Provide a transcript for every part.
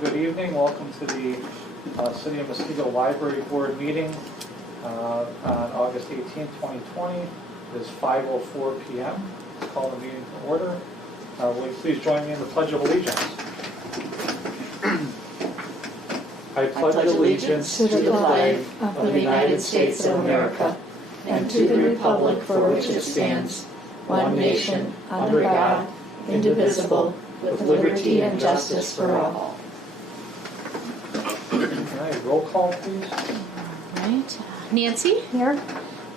Good evening. Welcome to the City of Muskego Library Board meeting on August 18th, 2020. It is 5:04 p.m. Let's call the meeting to order. Will you please join me in the Pledge of Allegiance? I pledge allegiance to the flag of the United States of America and to the republic for which it stands, one nation, under God, indivisible, with liberty and justice for all. All right, roll call, please. All right. Nancy? Here.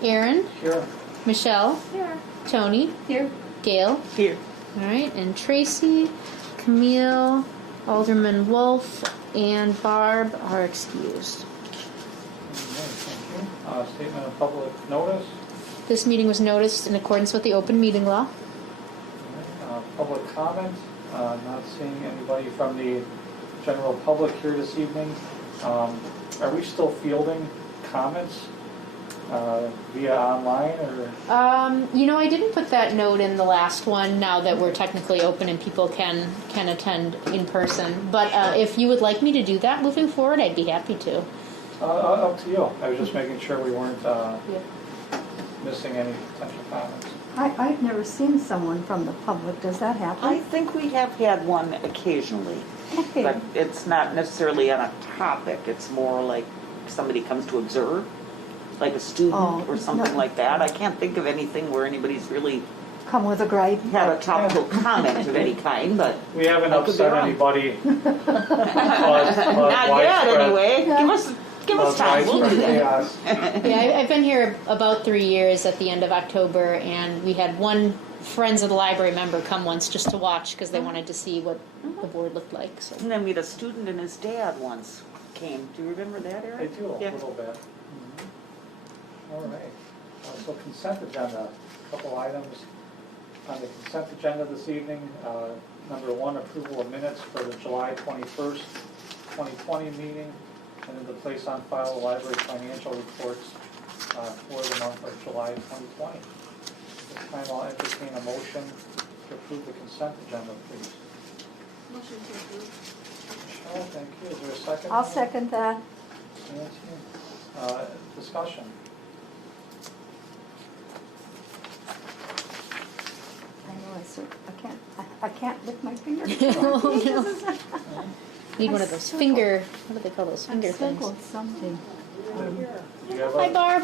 Aaron? Here. Michelle? Here. Tony? Here. Gail? Here. All right. And Tracy, Camille, Alderman Wolf, and Barb are excused. Thank you. Statement of public notice. This meeting was noticed in accordance with the open meeting law. Public comment. Not seeing anybody from the general public here this evening. Are we still fielding comments via online or? I didn't put that note in the last one now that we're technically open and people can attend in person. But if you would like me to do that moving forward, I'd be happy to. Up to you. I was just making sure we weren't missing any potential comments. I've never seen someone from the public. Does that happen? I think we have had one occasionally, Okay. but it's not necessarily on a topic. It's more like somebody comes to observe, like a student or something like that. I can't think of anything where anybody's really Come with a gripe. had a topical comment of any kind, but We haven't I could be upset wrong. anybody. not yet anyway. Give us time. We'll do that. Chaos. Yeah, I've been here about 3 years at the end of October, and we had one Friends of the Library member come once just to watch because they wanted to see what the board looked like. So. And then we had a student and his dad once came. Do you remember that, I Eric? do, a Yeah. little bit. All right. So consent agenda, a couple items on the consent agenda this evening. Number one, approval of minutes for the July 21st, 2020 meeting, and then to place on file the library financial reports for the month of July 2020. This time I'll entertain a motion to approve the consent agenda, please. Motion to approve. Michelle, thank you. Is there a second? I'll second that. Nancy? Discussion. I know I can't lick my fingers. Oh, no. Need one of those finger, what do they call those finger things? Circled something. Do you have Hi, a, Barb.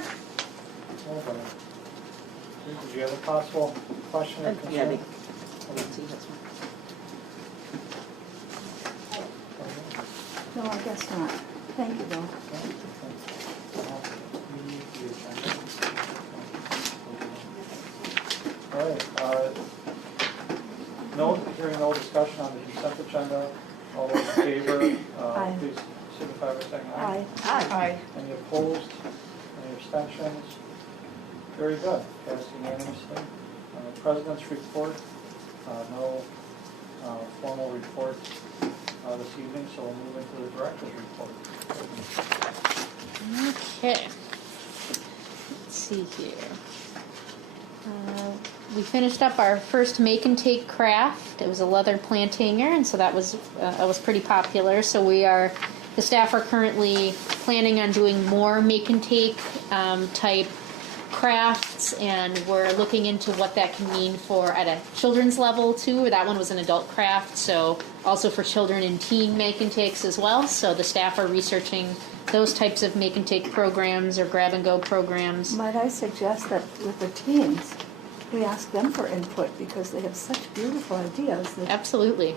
did you have a possible question or concern? Yeah, Nancy has one. No, I guess not. Thank you, though. All right. Hearing no discussion on the consent agenda. All those in favor, Aye. please signify by saying aye. Aye. Any opposed? Any abstentions? Very good. Passed unanimously. President's report. No formal report this evening, so we'll move into the director's report. Okay. Let's see here. We finished up our first make and take craft. It was a leather plant hanger, and so that was pretty popular. So the staff are currently planning on doing more make and take type crafts, and we're looking into what that can mean for at a children's level too. That one was an adult craft, so also for children and teen make and takes as well. So the staff are researching those types of make and take programs or grab and go programs. Might I suggest that with the teens, we ask them for input because they have such beautiful ideas. Absolutely.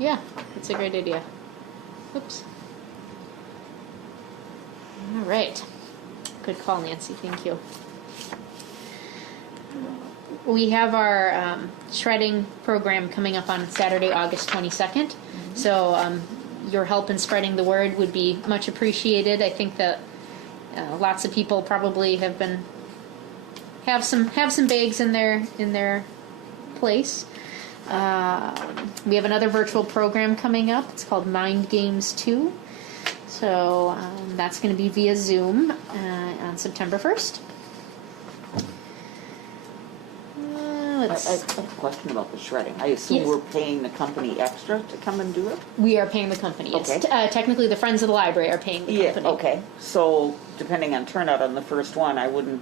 Yeah, that's a great idea. Oops. All right. Good call, Nancy. Thank you. We have our shredding program coming up on Saturday, August 22nd. Mm-hmm. So your help in spreading the word would be much appreciated. I think that lots of people probably have some bags in their place. We have another virtual program coming up. It's called Mind Games 2. So that's going to be via Zoom on September 1st. Let's Yes. I have a question about the shredding. I assume Yes. we're paying the company extra to come and do it? We are paying the company. Yes. Okay. Technically, the Friends of the Library are paying the company. Okay. So depending on turnout on the first one, I wouldn't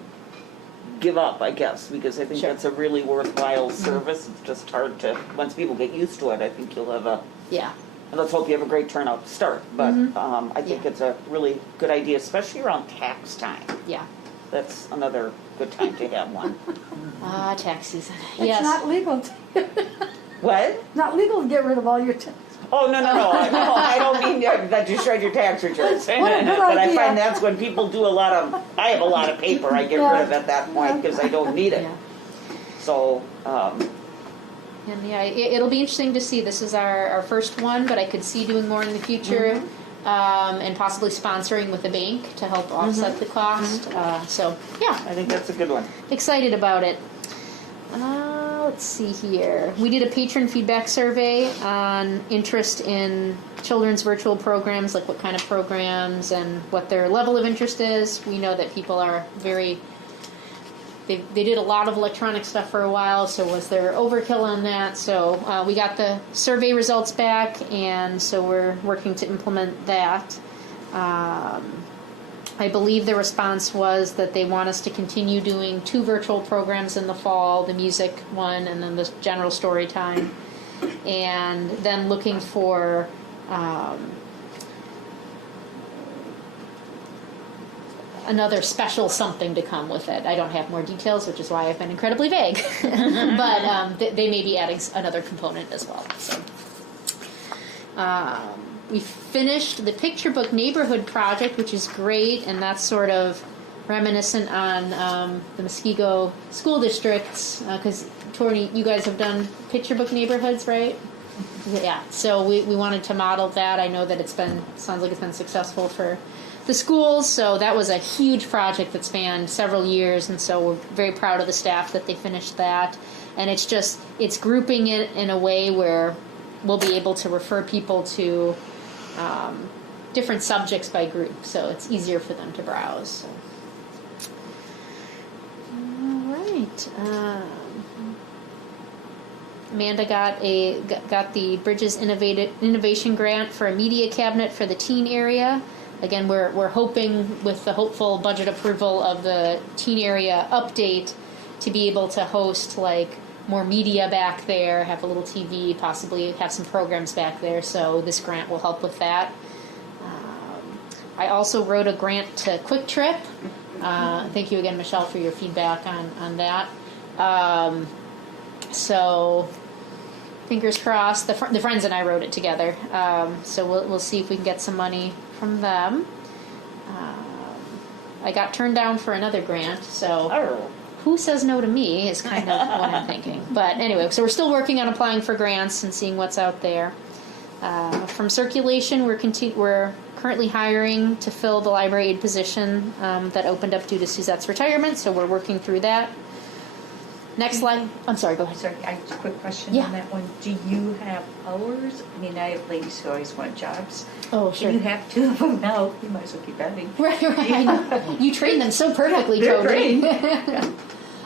give up, I guess, because I think Sure. that's a really worthwhile service. It's just hard to, once people get used to it, I think you'll have a, Yeah. and let's hope you have a great turnout to start. But I think Yeah. it's a really good idea, especially around tax time. Yeah. That's another good time to have one. Tax season. It's Yes. not legal, What? not legal to get rid of all your Oh, no, I don't mean that you shred your tax returns. What a good But I idea. find that's when people do a lot of, I have a lot of paper I get rid of at that point because I don't need it. Yeah. So, And yeah, it'll be interesting to see. This is our first one, but I could see doing more in the future, and possibly sponsoring with a bank to help offset the cost. So yeah, I think that's a good one. excited about it. Let's see here. We did a patron feedback survey on interest in children's virtual programs, like what kind of programs and what their level of interest is. We know that people are they did a lot of electronic stuff for a while, so was there overkill on that? So we got the survey results back, and so we're working to implement that. I believe the response was that they want us to continue doing 2 virtual programs in the fall, the music one and then the general story time. And then looking for another special something to come with it. I don't have more details, which is why I've been incredibly vague. But they may be adding another component as well. So. We finished the picture book neighborhood project, which is great, and that's sort of reminiscent on the Muskego school districts, because Tori, you guys have done picture book neighborhoods, right? Yeah, so we wanted to model that. I know that sounds like it's been successful for the schools, so that was a huge project that spanned several years, and so we're very proud of the staff that they finished that. And it's grouping it in a way where we'll be able to refer people to different subjects by group, so it's easier for them to browse. So. All right. Amanda got the Bridges Innovation Grant for a media cabinet for the teen area. Again, we're hoping with the hopeful budget approval of the teen area update to be able to host like more media back there, have a little TV, possibly have some programs back there, so this grant will help with that. I also wrote a grant to Quick Trip. Thank you again, Michelle, for your feedback on that. So fingers crossed. The friends and I wrote it together, so we'll see if we can get some money from them. I got turned down for another grant, so who says no to me is kind of what I'm thinking. But anyway, so we're still working on applying for grants and seeing what's out there. From circulation, we're currently hiring to fill the library aide position that opened up due to Suzette's retirement, so we're working through that. Next slide. I'm sorry, go ahead. Sorry, I have a quick question Yeah. on that one. Do you have hours? I mean, I have ladies who always want jobs. Oh, sure. And you have 2 of them now. You might as well keep adding. Right. I know. You trained them so perfectly, They're Cody. What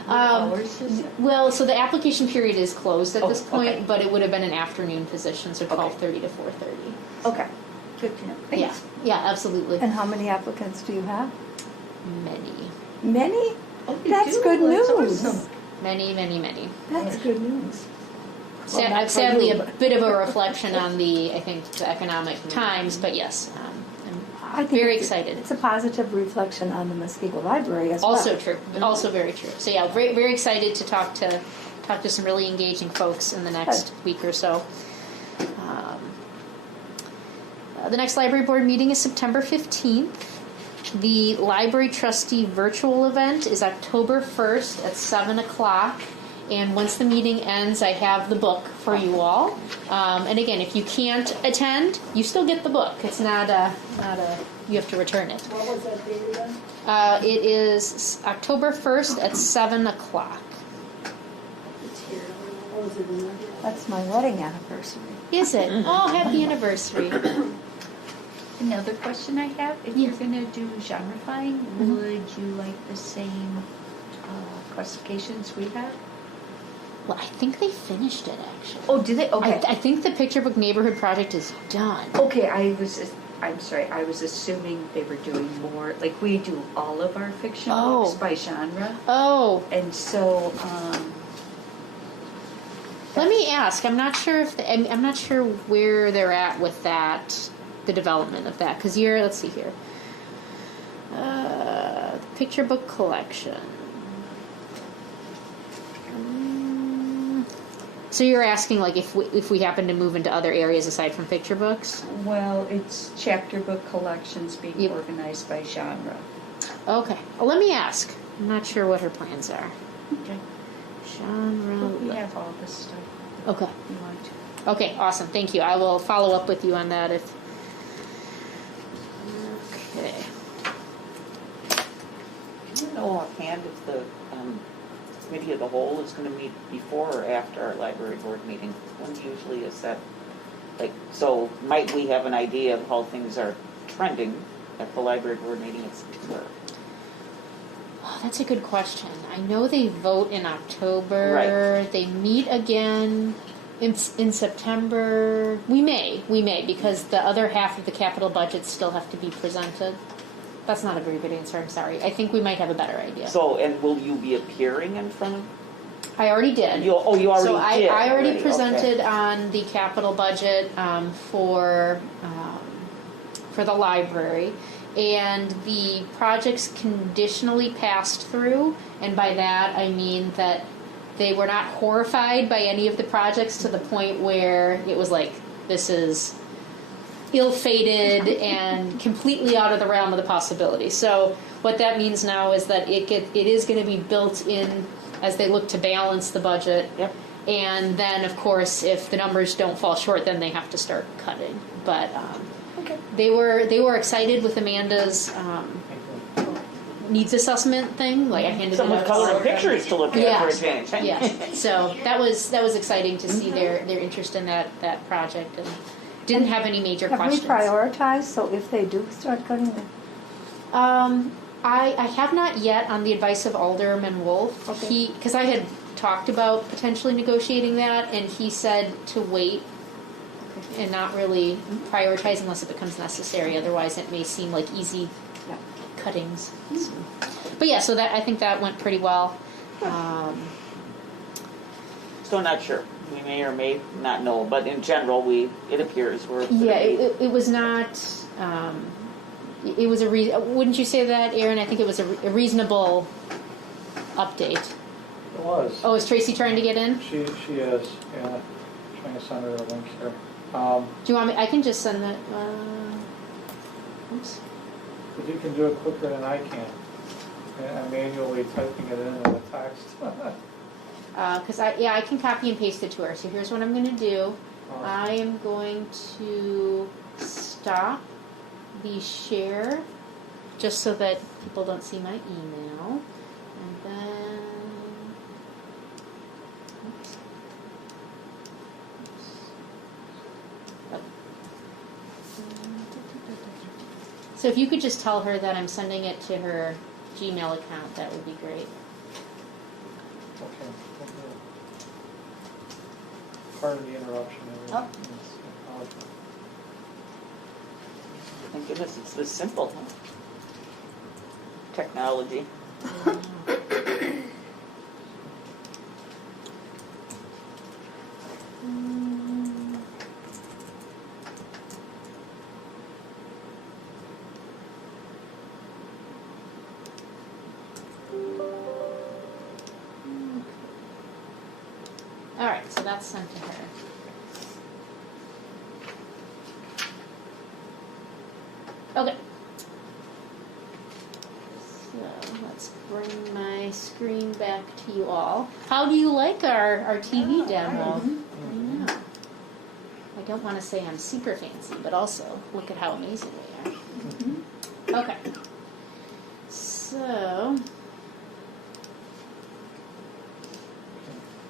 hours is it? Well, so the application period is closed at this point, okay. but it would have been an afternoon position, so 12:30 to 4:30. Okay, good to know. Yeah, Thanks. yeah, absolutely. And how many applicants do you have? Many, Many? Oh, you That's do? good That's news. awesome. many. That's good news. Well, not for Sadly, you, a but- bit of a reflection on the economic times, but yes, I I'm think very it's- excited. It's a positive reflection on the Muskego Library as well. Also true. Also very true. So yeah, very very excited to talk to some really engaging folks in the next week or so. The next library board meeting is September 15th. The library trustee virtual event is October 1st at 7 o'clock. And once the meeting ends, I have the book for you all. And again, if you can't attend, you still get the book. It's not you have to return it. What was that date again? It is October 1st at 7 o'clock. That's my wedding anniversary. Is it? Oh, happy anniversary. Another question I have, if Yeah. you're going to do genrifying, would you like the same classifications we have? Well, I think they finished it actually. Oh, did they? Okay. I think the Picture Book Neighborhood project is done. Okay, I'm sorry, I was assuming they were doing more, like we do all of our fiction Oh. books by genre. Oh, And so, let me ask. I'm not sure if I'm not sure where they're at with that, the development of that. Because let's see here, Picture Book Collection. So you're asking like if we happen to move into other areas aside from picture books? well, it's chapter book collections being Yep. organized by genre. Okay. Well, let me ask. I'm not sure what her plans are. Okay. Genre. We have all this stuff Okay. if you want to. Okay. Awesome. Thank you. I will follow up with you on that if. Okay. Do you know offhand if the committee of the whole is going to meet before or after our library board meeting? When usually is that? Like, so might we have an idea of how things are trending at the library board meeting in September? Oh, that's a good question. I know they vote in October. Right. They meet again in September. We may, because the other half of the capital budgets still have to be presented. That's not a very good answer, I'm sorry. I think we might have a better idea. So, and will you be appearing in front of? I already did. You already So did. I already okay. presented on the capital budget for the library, and the projects conditionally passed through, and by that I mean that they were not horrified by any of the projects to the point where it was like, this is ill-fated and completely out of the realm of the possibility. So what that means now is that it is going to be built in as they look to balance the budget. Yep. And then, of course, if the numbers don't fall short, then they have to start cutting. But Okay. they were excited with Amanda's needs assessment thing. Like I handed Some it with out. color and pictures to look at Yeah. for a change. Yeah. So that was exciting to see their interest in that project, and didn't have any major Have we questions. prioritized, so if they do start cutting it? I have not yet, on the advice of Alderman Wolf. Okay. Because I had talked about potentially negotiating that, and he said to wait and not really prioritize unless it becomes necessary. Otherwise, it may seem like easy Yeah. cuttings. So. But yeah, so I think that went pretty well. So not sure. We may or may not know, but in general, it appears we're. Yeah, it was not. It was wouldn't you say that, Aaron? I think it was a reasonable update. It was. Oh, is Tracy trying to get in? She is, yeah. Trying to send her a link here. Do you want me? I can just send that. Oops. But you can do it quicker than I can. I'm manually typing it in the text. Because I can copy and paste it to her. So here's what I'm going to do. I am going to stop the share just so that people don't see my email, and then. Oops. Oh. So if you could just tell her that I'm sending it to her Gmail account, that would be great. Okay. Pardon the interruption. Oh. Thank goodness it's this simple, huh? Technology. All right, so that's sent to her. Okay. So let's bring my screen back to you all. How do you like our TV demo? I know. I don't want to say I'm super fancy, but also look at how amazing we are. Okay. So.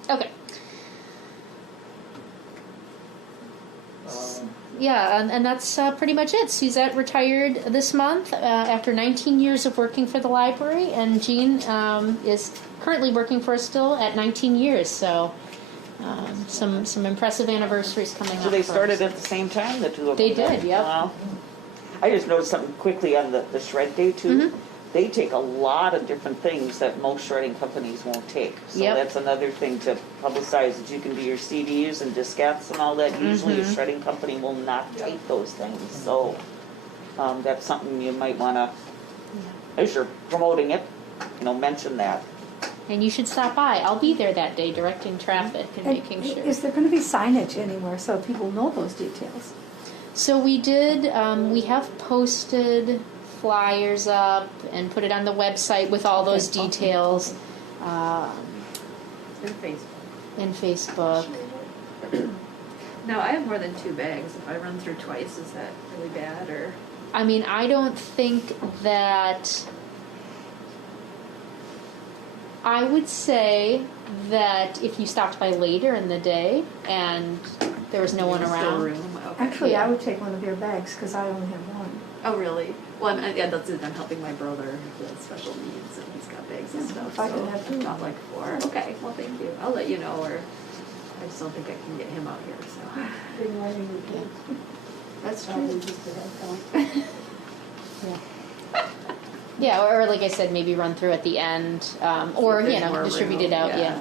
Okay. Yeah, and that's pretty much it. Suzette retired this month after 19 years of working for the library, and Jean is currently working for us still at 19 years. So some impressive anniversaries coming up. So they for started us. at the same time, the two of them? They did, yep. Wow. I just noticed something quickly on the shred day too. Mhm. They take a lot of different things that most shredding companies won't take. So Yep. that's another thing to publicize, that you can do your CDs and diskettes and all that. Usually a shredding company will not take those things. So that's something you might want to, as you're promoting it, mention that. And you should stop by. I'll be there that day directing traffic and making sure. Is there going to be signage anywhere so people know those details? So we did, we have posted flyers up and put it on the website with all those Okay. details In Facebook. in Facebook. Now, I have more than 2 bags. If I run through twice, is that really bad, or? I mean, I don't think that. I would say that if you stopped by later in the day and there was no one There's still around. room, okay. Actually, Yeah. I would take one of your bags because I only have one. Oh, really? Well, yeah, that's it. I'm helping my brother who has special needs, and he's got bags and Yeah, stuff. if I could so have two. I've got like 4. Okay, well, thank you. I'll let you know, or I just don't think I can get him out here, so. That's true. Yeah, or like I said, maybe run through at the end, or If there's more distribute it room, out. Yeah.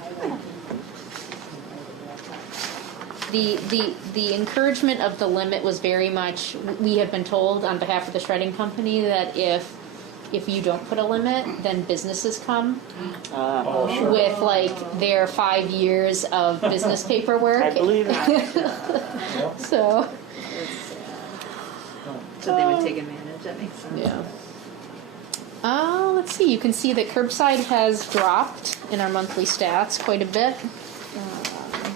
The encouragement of the limit was very much. We have been told on behalf of the shredding company that if you don't put a limit, then businesses come Oh, sure. with like their 5 years of business paperwork. I believe it. Yep. So. So they would take advantage, that makes sense. Yeah. Let's see. You can see that curbside has dropped in our monthly stats quite a bit.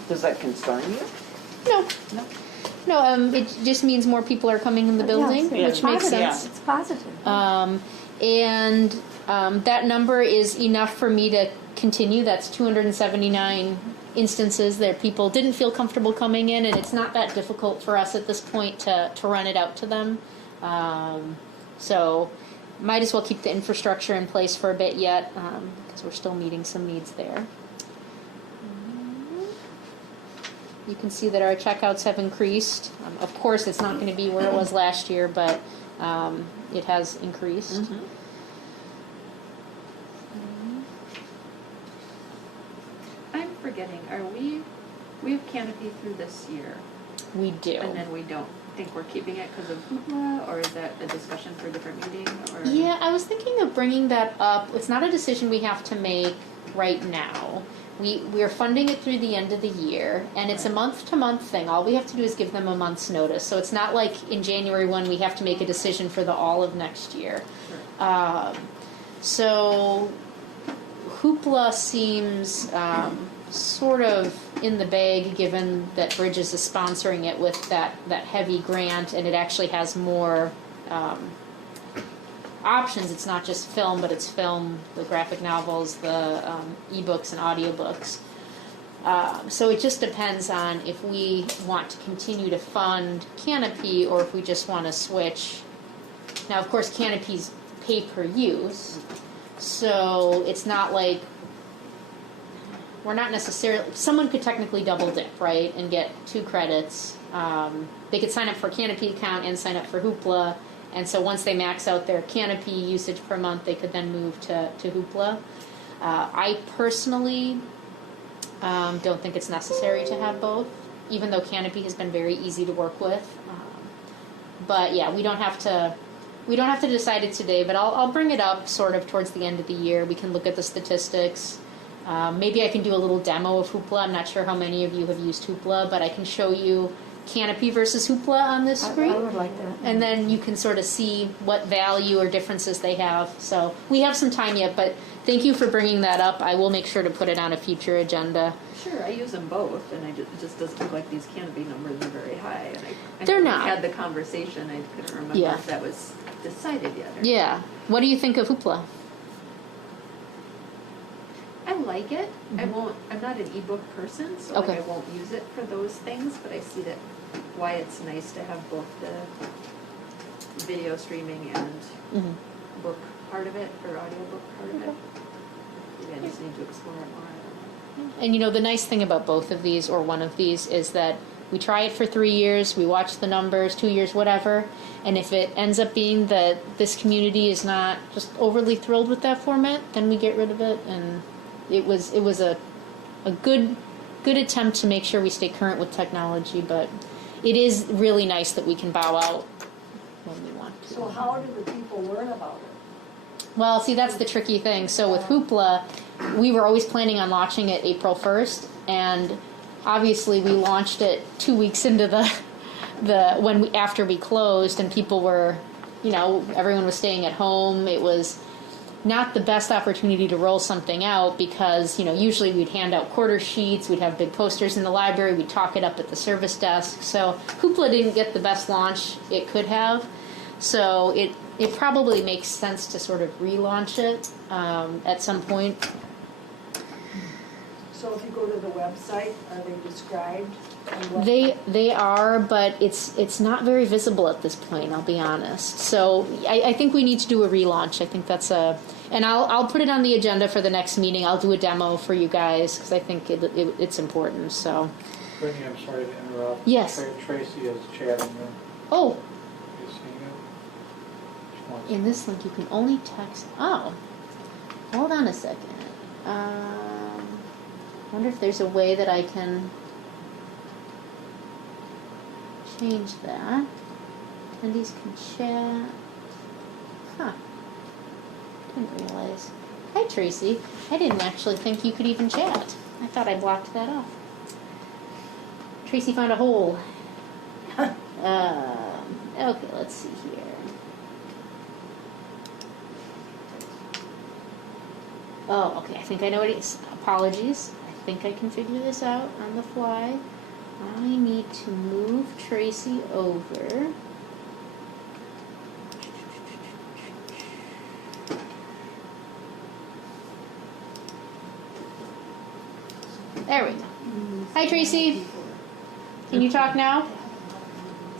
Does that concern you? No. No, it just means more people are coming in the building, Yes, which makes positive. sense. It's positive. And that number is enough for me to continue. That's 279 instances that people didn't feel comfortable coming in, and it's not that difficult for us at this point to run it out to them. So might as well keep the infrastructure in place for a bit yet, because we're still meeting some needs there. You can see that our checkouts have increased. Of course, it's not going to be where it was last year, but it has increased. Mm-hmm. I'm forgetting, we have canopy through this year, We do. and then we don't think we're keeping it because of hoopla, or is that a discussion for a different meeting, or? Yeah, I was thinking of bringing that up. It's not a decision we have to make right now. We're funding it through the end of the year, and it's a month-to-month thing. All we have to do is give them a month's notice. So it's not like in January 1 we have to make a decision for the all of next year. So hoopla seems sort of in the bag, given that Bridges is sponsoring it with that heavy grant, and it actually has more options. It's not just film, but it's film, the graphic novels, the ebooks and audiobooks. So it just depends on if we want to continue to fund Canopy or if we just want to switch. Now, of course, Canopy's pay per use, so it's not like we're not necessarily. Someone could technically double dip, right, and get 2 credits. They could sign up for a Canopy account and sign up for Hoopla. And so once they max out their Canopy usage per month, they could then move to Hoopla. I personally don't think it's necessary to have both, even though Canopy has been very easy to work with. But yeah, we don't have to decide it today. But I'll bring it up sort of towards the end of the year. We can look at the statistics. Maybe I can do a little demo of Hoopla. I'm not sure how many of you have used Hoopla, but I can show you Canopy versus Hoopla on this screen. I would like that. And then you can sort of see what value or differences they have. So we have some time yet, but thank you for bringing that up. I will make sure to put it on a future agenda. Sure, I use them both, and it just doesn't look like these canopy numbers are very high, and I They're know we not. had the conversation, I couldn't remember Yeah. if that was decided yet or not. Yeah. What do you think of Hoopla? I like it. I'm not an ebook person, so Okay. like I won't use it for those things, but I see that why it's nice to have both the video streaming and Mm-hmm. book part of it, or audiobook part of it. I just need to explore it more. I don't know. And you know, the nice thing about both of these, or one of these, is that we try it for 3 years, we watch the numbers, 2 years, whatever, and if it ends up being that this community is not just overly thrilled with that format, then we get rid of it. And it was a good attempt to make sure we stay current with technology, but it is really nice that we can bow out when we want to. So how do the people learn about it? Well, see, that's the tricky thing. So with Hoopla, we were always planning on launching it April 1st, and obviously we launched it 2 weeks into after we closed, and people were, you know, everyone was staying at home. It was not the best opportunity to roll something out because, you know, usually we'd hand out quarter sheets, we'd have big posters in the library, we'd talk it up at the service desk. So Hoopla didn't get the best launch it could have. So it probably makes sense to sort of relaunch it at some point. So if you go to the website, are they described? And what- They are, but it's not very visible at this point, I'll be honest. So I think we need to do a relaunch. I think that's and I'll put it on the agenda for the next meeting. I'll do a demo for you guys because I think it's important. So. Brittany, I'm sorry to interrupt. Yes. Tracy is chatting you. Oh, You seeing it? She wants- in this link you can only text. Oh, hold on a second. Wonder if there's a way that I can change that. Attendees can chat. Huh. Didn't realize. Hi, Tracy. I didn't actually think you could even chat. I thought I blocked that off. Tracy found a hole. Okay, let's see here. Oh, okay. I think I know what it is. Apologies. I think I can figure this out on the fly. I need to move Tracy over. There we go. Hi, Tracy. Can you talk now?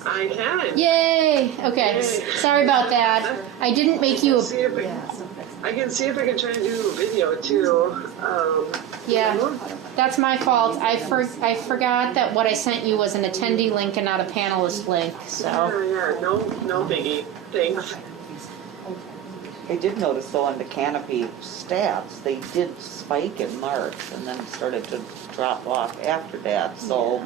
I can. Yay! Okay. Yay. Sorry about that. I didn't make you. I can see if I can try and do a video too. Yeah, that's my fault. I forgot that what I sent you was an attendee link and not a panelist link. So. Yeah, no biggie. Thanks. I did notice though on the Canopy stats, they did spike in March and then started to drop off after that. So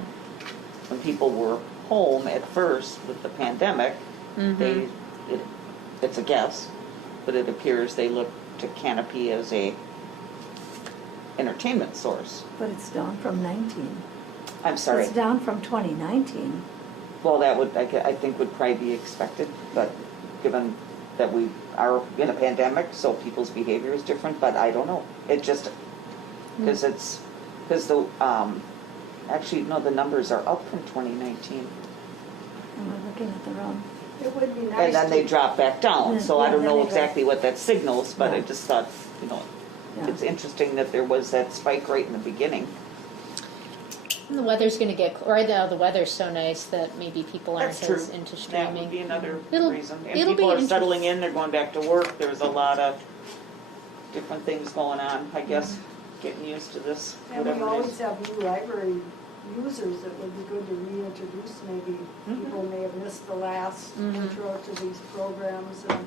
when people were home at first with the pandemic, it's a guess, but it appears they look to Canopy as a entertainment source. But it's down from 19. I'm sorry. It's down from 2019. Well, that would, I think, would probably be expected, but given that we are in a pandemic, so people's behavior is different, but I don't know. It just, because actually, no, the numbers are up from 2019. And we're looking at the wrong. It would be nice. And then they drop back down, so I don't Yeah, know then they go- exactly what that signals, but I Yeah. just thought, you know, Yeah. it's interesting that there was that spike right in the beginning. And the weather's going to get, right now the weather's so nice that maybe people aren't That's true. as into That would be streaming. another It'll- reason. And it'll people be are interest- settling in, they're going back to work, there's a lot of different things going on, I guess, getting used to this, And we whatever it always is. have new library users that would be good to reintroduce. Maybe Mm-hmm. people may have missed the last intro to these programs. And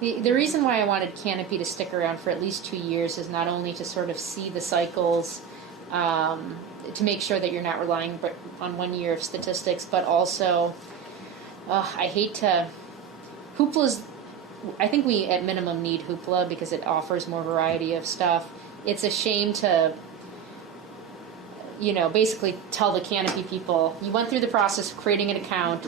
The reason why I wanted Canopy to stick around for at least 2 years is not only to sort of see the cycles, to make sure that you're not relying on 1 year of statistics, but also, I hate to, Hoopla's, I think we at minimum need Hoopla because it offers more variety of stuff. It's a shame to, you know, basically tell the Canopy people, you went through the process of creating an account,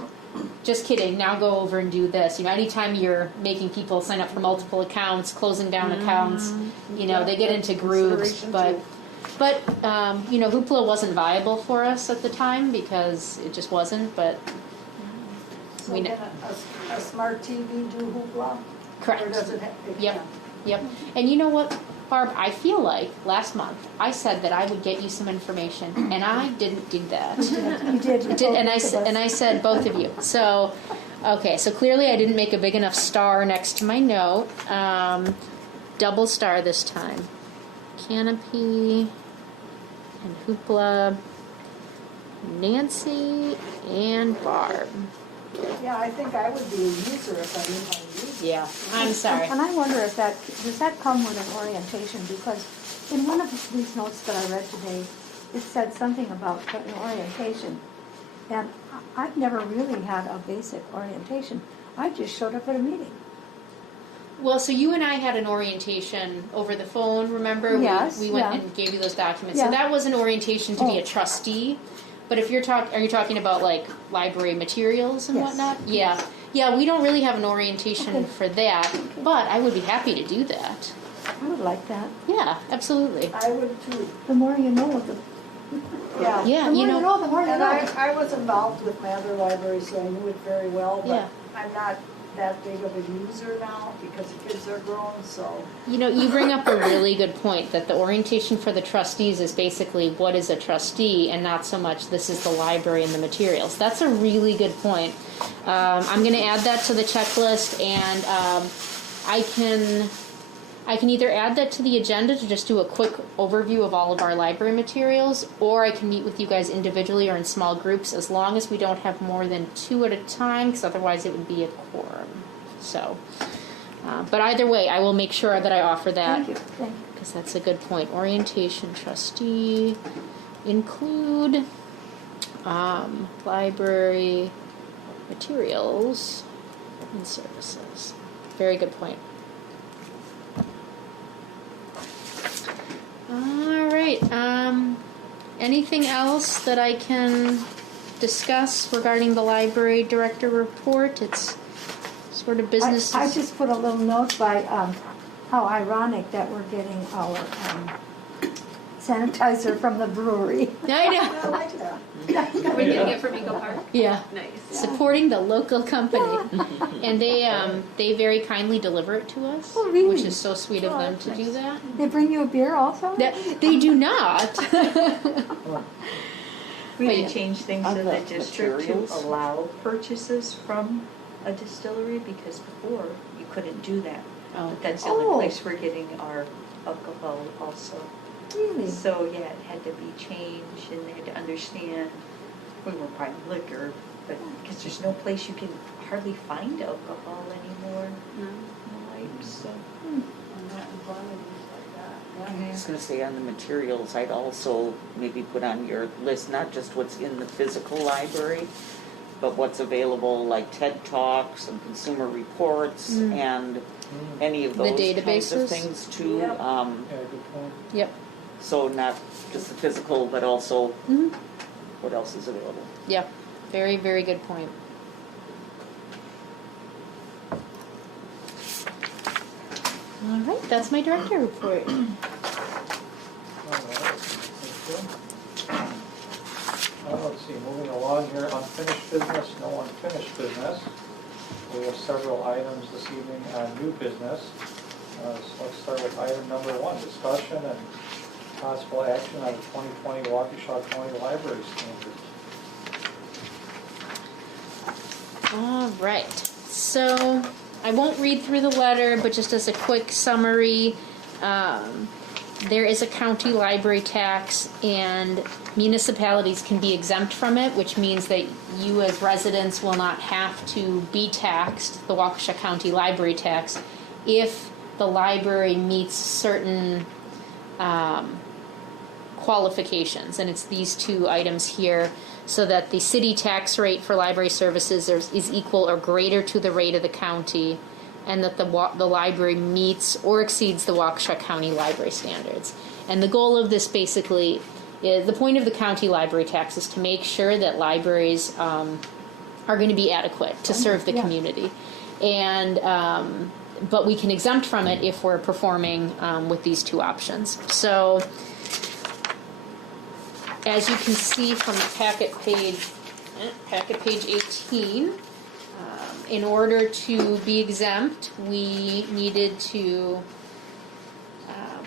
just kidding, now go over and do this. You know, anytime you're making people sign up for multiple accounts, closing down accounts, you know, they get into grooves. Consideration But you know, Hoopla wasn't viable for us at the time because it just wasn't, but so We can know. a smart TV do Hoopla? correct. Or does it have? it Yep. can't? Yep. And you know what, Barb, I feel like last month I said that I would get you some information, and I didn't do that. You did. It did, and I said both of you. So, okay, so clearly I didn't make a big enough star next to my note. double star this time. Canopy and Hoopla, Nancy and Barb. Yeah, I think I would be a user if I knew how to use it. Yeah, I'm sorry. And I wonder if does that come with an orientation? Because in one of these notes that I read today, it said something about an orientation. And I've never really had a basic orientation. I just showed up at a meeting. Well, so you and I had an orientation over the phone, remember? Yes, We went yeah. and gave you those documents. Yeah. So that was an orientation to be Oh. a trustee. But if you're are you talking about like library materials and Yes. whatnot? Yeah. Yeah, we don't really have an orientation Okay. for that, but I would be happy to do that. I would like that. Yeah, absolutely. I would too. The more you know of the Yeah. Yeah, the more you know, the more you And know. I was involved with my other library, so I knew it very well, Yeah. but I'm not that big of a user now because the kids are grown, so. You know, you bring up a really good point that the orientation for the trustees is basically what is a trustee and not so much this is the library and the materials. That's a really good point. I'm going to add that to the checklist, and I can either add that to the agenda to just do a quick overview of all of our library materials, or I can meet with you guys individually or in small groups as long as we don't have more than 2 at a time, because otherwise it would be a quorum. So, but either way, I will make sure that I offer that. Thank you. Thank you. Because that's a good point. Orientation trustee, include library materials and services. Very good point. All right. Anything else that I can discuss regarding the library director report? It's sort of business. I just put a little note by how ironic that we're getting our sanitizer from the brewery. I know. I like that. Are we getting it from Eagle Park? Yeah. Nice. Supporting the local company, and they very kindly deliver it to us, Oh, really? which is so sweet of Oh, them that's to do nice. that. They bring you a beer also? They do not. We But did yeah. change things On in the the district to materials? allow purchases from a distillery, because before you couldn't do that. Oh. But that's the Oh. only place we're getting our alcohol also. Really? So, yeah, it had to be changed, and they had to understand we were buying liquor, but because there's no place you can hardly find alcohol anymore. No. So. I'm not in quantities like that. I was gonna say on the materials, I'd also maybe put on your list, not just what's in the physical library, but what's available, like TED Talks and consumer reports and any of The those kinds databases? of things too. Yep. Yeah, good point. Yep. So not just the physical, but also Mhm. what else is available. Yeah. Very, very good point. All right, that's my director report. All right, thank you. Let's see, moving along here, unfinished business, no unfinished business. We have several items this evening on new business. So let's start with item number 1, discussion and possible action on the 2020 Waukesha County Library Standards. All right. So I won't read through the letter, but just as a quick summary, there is a county library tax, and municipalities can be exempt from it, which means that you as residents will not have to be taxed, the Waukesha County library tax, if the library meets certain qualifications. And it's these 2 items here, so that the city tax rate for library services is equal or greater to the rate of the county, and that the library meets or exceeds the Waukesha County library standards. And the goal of this basically is, the point of the county library tax is to make sure that libraries are going to be adequate to serve the community. And but we can exempt from it if we're performing with these 2 options. So as you can see from packet page 18, in order to be exempt, we needed to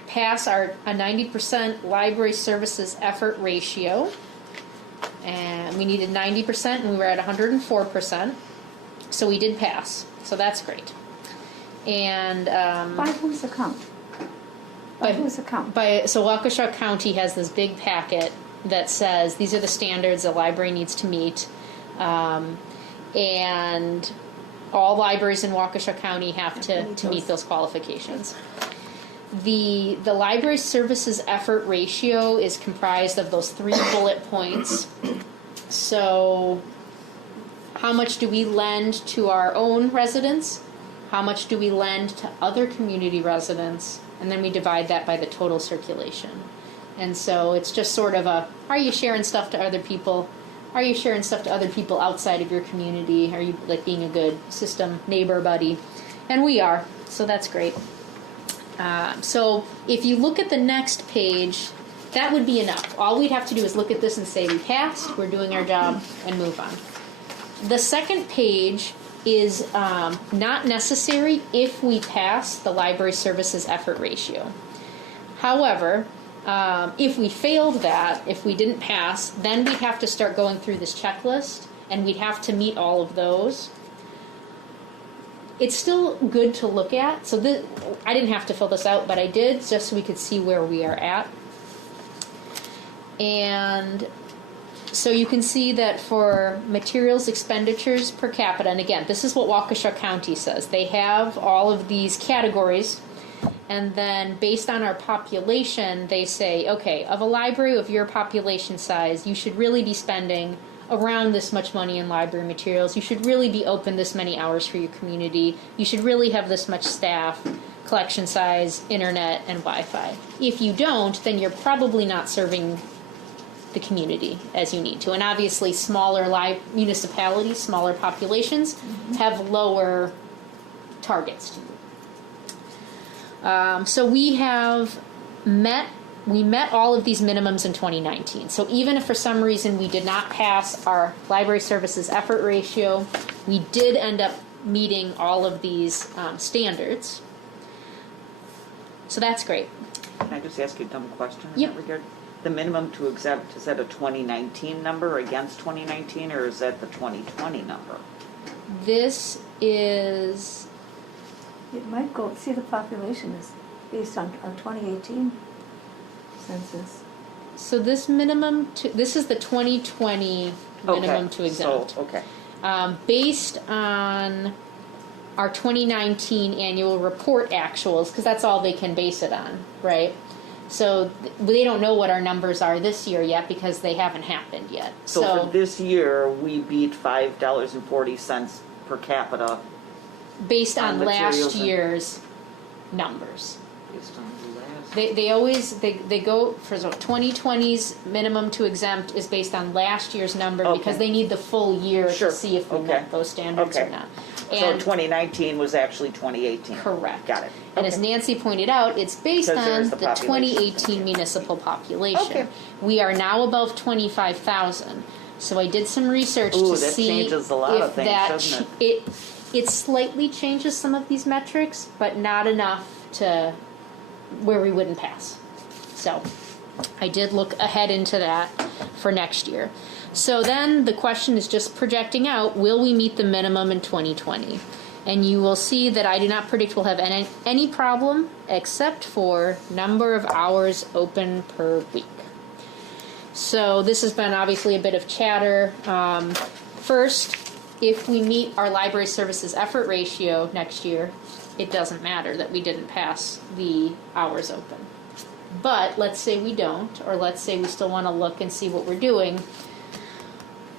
pass a 90% library services effort ratio, and we needed 90%, and we were at 104%, so we did pass, so that's great. And By whose account? By whose account? So Waukesha County has this big packet that says these are the standards the library needs to meet, and all libraries in Waukesha County have to meet those qualifications. The library services effort ratio is comprised of those 3 bullet points. So how much do we lend to our own residents? How much do we lend to other community residents? And then we divide that by the total circulation. And so it's just sort of are you sharing stuff to other people? Are you sharing stuff to other people outside of your community? Are you like being a good system neighbor buddy? And we are, so that's great. So if you look at the next page, that would be enough. All we'd have to do is look at this and say we passed, we're doing our job, and move on. The second page is not necessary if we pass the library services effort ratio. However, if we failed that, if we didn't pass, then we'd have to start going through this checklist, and we'd have to meet all of those. It's still good to look at. So I didn't have to fill this out, but I did, just so we could see where we are at. And so you can see that for materials expenditures per capita, and again, this is what Waukesha County says. They have all of these categories, and then based on our population, they say, okay, of a library of your population size, you should really be spending around this much money in library materials. You should really be open this many hours for your community. You should really have this much staff, collection size, internet, and Wi-Fi. If you don't, then you're probably not serving the community as you need to. And obviously smaller municipalities, smaller populations have lower targets. So we met all of these minimums in 2019. So even if for some reason we did not pass our library services effort ratio, we did end up meeting all of these standards. So that's great. Can I just ask you a dumb question in Yep. that regard? The minimum to exempt, is that a 2019 number against 2019, or is that the 2020 number? This is, It might go, see, the population is based on our 2018 census. so this this is the 2020 minimum to exempt. So, okay. Based on our 2019 annual report actuals, because that's all they can base it on, right? So they don't know what our numbers are this year yet because they haven't happened yet. So for this year, we beat $5.40 per capita. Based on last materials and- year's numbers. Based on the last. They always go for 2020's minimum to exempt is based on last year's number Okay. because they need the full year Sure. to see if we Okay. met those standards or Okay. not. So And 2019 was actually 2018. correct. Got it. And as Okay. Nancy pointed out, it's based Because on there's the the population. 2018 municipal population. Okay. We are now above 25,000. So I did some research Ooh, to that see changes a lot of if things, that doesn't it slightly changes some of these metrics, but not enough to where we wouldn't pass. So I did look ahead into that for next year. So then the question is just projecting out, will we meet the minimum in 2020? And you will see that I do not predict we'll have any problem except for number of hours open per week. So this has been obviously a bit of chatter. First, if we meet our library services effort ratio next year, it doesn't matter that we didn't pass the hours open. But let's say we don't, or let's say we still want to look and see what we're doing.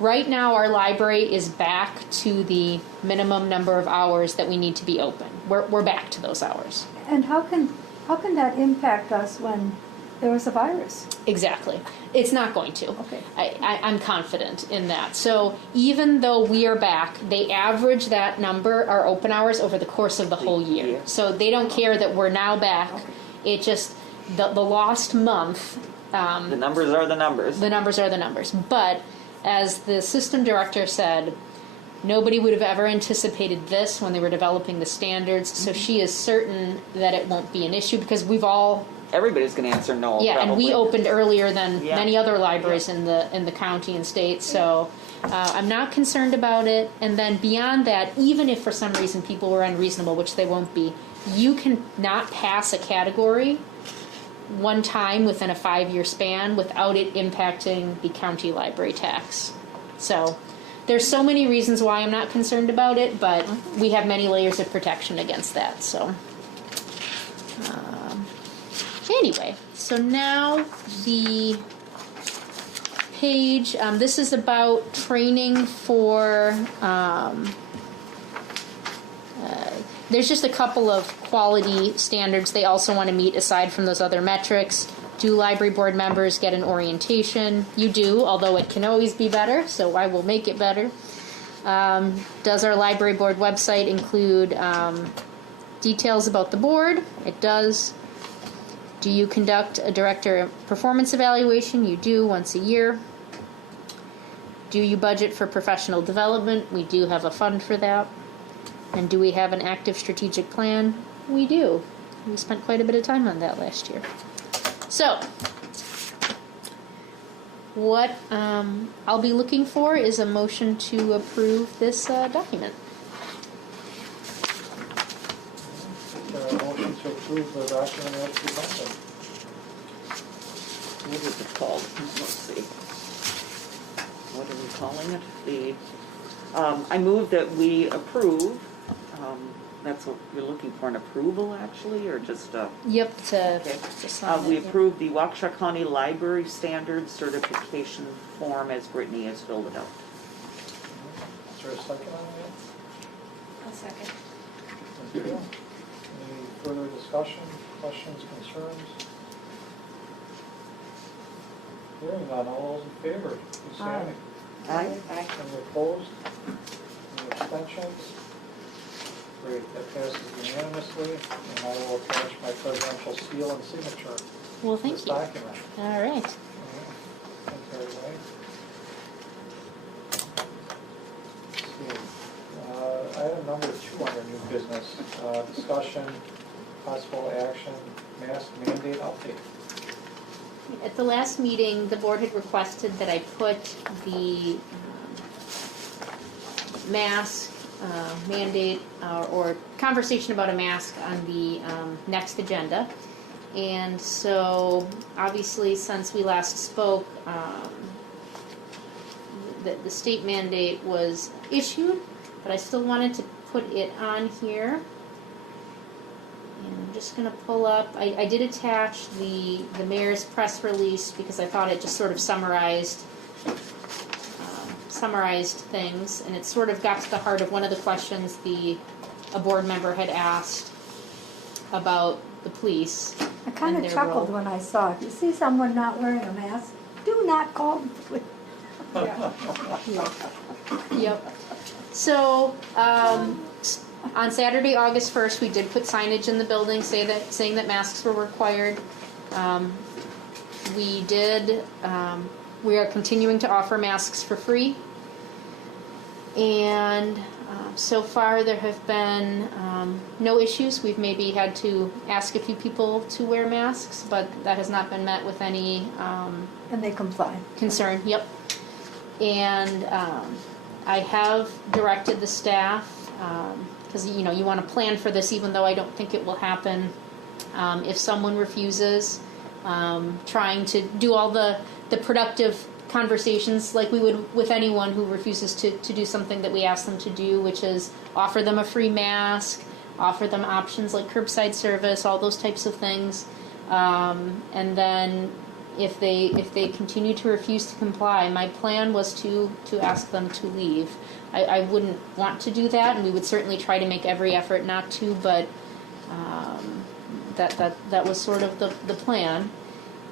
Right now, our library is back to the minimum number of hours that we need to be open. We're back to those hours. And how can that impact us when there was a virus? Exactly. It's not going to. Okay. I'm confident in that. So even though we are back, they average that number, our open hours, over the course of the whole year. year. So they don't care that we're now back. It just, the lost month, The numbers are the numbers. the numbers are the numbers. But as the system director said, nobody would have ever anticipated this when they were developing the standards. So she is certain that it won't be an issue because we've all Everybody's going to answer no. yeah, and we probably. opened earlier than Yeah. many other libraries in the county and state. So I'm not concerned about it. And then beyond that, even if for some reason people were unreasonable, which they won't be, you can not pass a category one time within a 5-year span without it impacting the county library tax. So there's so many reasons why I'm not concerned about it, but we have many layers of protection against that. So anyway, so now the page, this is about training for, there's just a couple of quality standards they also want to meet aside from those other metrics. Do library board members get an orientation? You do, although it can always be better, so I will make it better. Does our library board website include details about the board? It does. Do you conduct a director performance evaluation? You do, once a year. Do you budget for professional development? We do have a fund for that. And do we have an active strategic plan? We do. We spent quite a bit of time on that last year. So, what I'll be looking for is a motion to approve this document. Motion to approve the document as presented. What is it called? Let's see. What are we calling it? I move that we approve, that's what you're looking for, an approval actually, or just a? Yep, to sign We it, yep. approve the Waukesha County Library Standards Certification Form as Brittany has filled it out. Is there a second on that? I'll second. Thank you. Any further discussion, questions, concerns? Hearing none, all those in favor, please say aye. Aye. Any opposed? Any abstentions? Great, that passes unanimously, and I will attach my presidential seal and signature Well, to thank this you. document. All right. Thanks, everybody. Let's see. Item number 2 under new business, discussion, possible action, mask mandate update. At the last meeting, the board had requested that I put the mask mandate or conversation about a mask on the next agenda. And so, obviously, since we last spoke, the state mandate was issued, but I still wanted to put it on here. And I'm just going to pull up, I did attach the mayor's press release because I thought it just sort of summarized things, and it sort of got to the heart of one of the questions a board member had asked about the police. I kind and of their chuckled role. when I saw it. If you see someone not wearing a mask, do not call them. Yep. So, on Saturday, August 1st, we did put signage in the building saying that masks were required. We are continuing to offer masks for free. And so far there have been no issues. We've maybe had to ask a few people to wear masks, but that has not been met with any And they comply. concern. Yep. And I have directed the staff, because you want to plan for this, even though I don't think it will happen. If someone refuses, trying to do all the productive conversations like we would with anyone who refuses to do something that we ask them to do, which is offer them a free mask, offer them options like curbside service, all those types of things. And then if they continue to refuse to comply, my plan was to ask them to leave. I wouldn't want to do that, and we would certainly try to make every effort not to, but that was sort of the plan.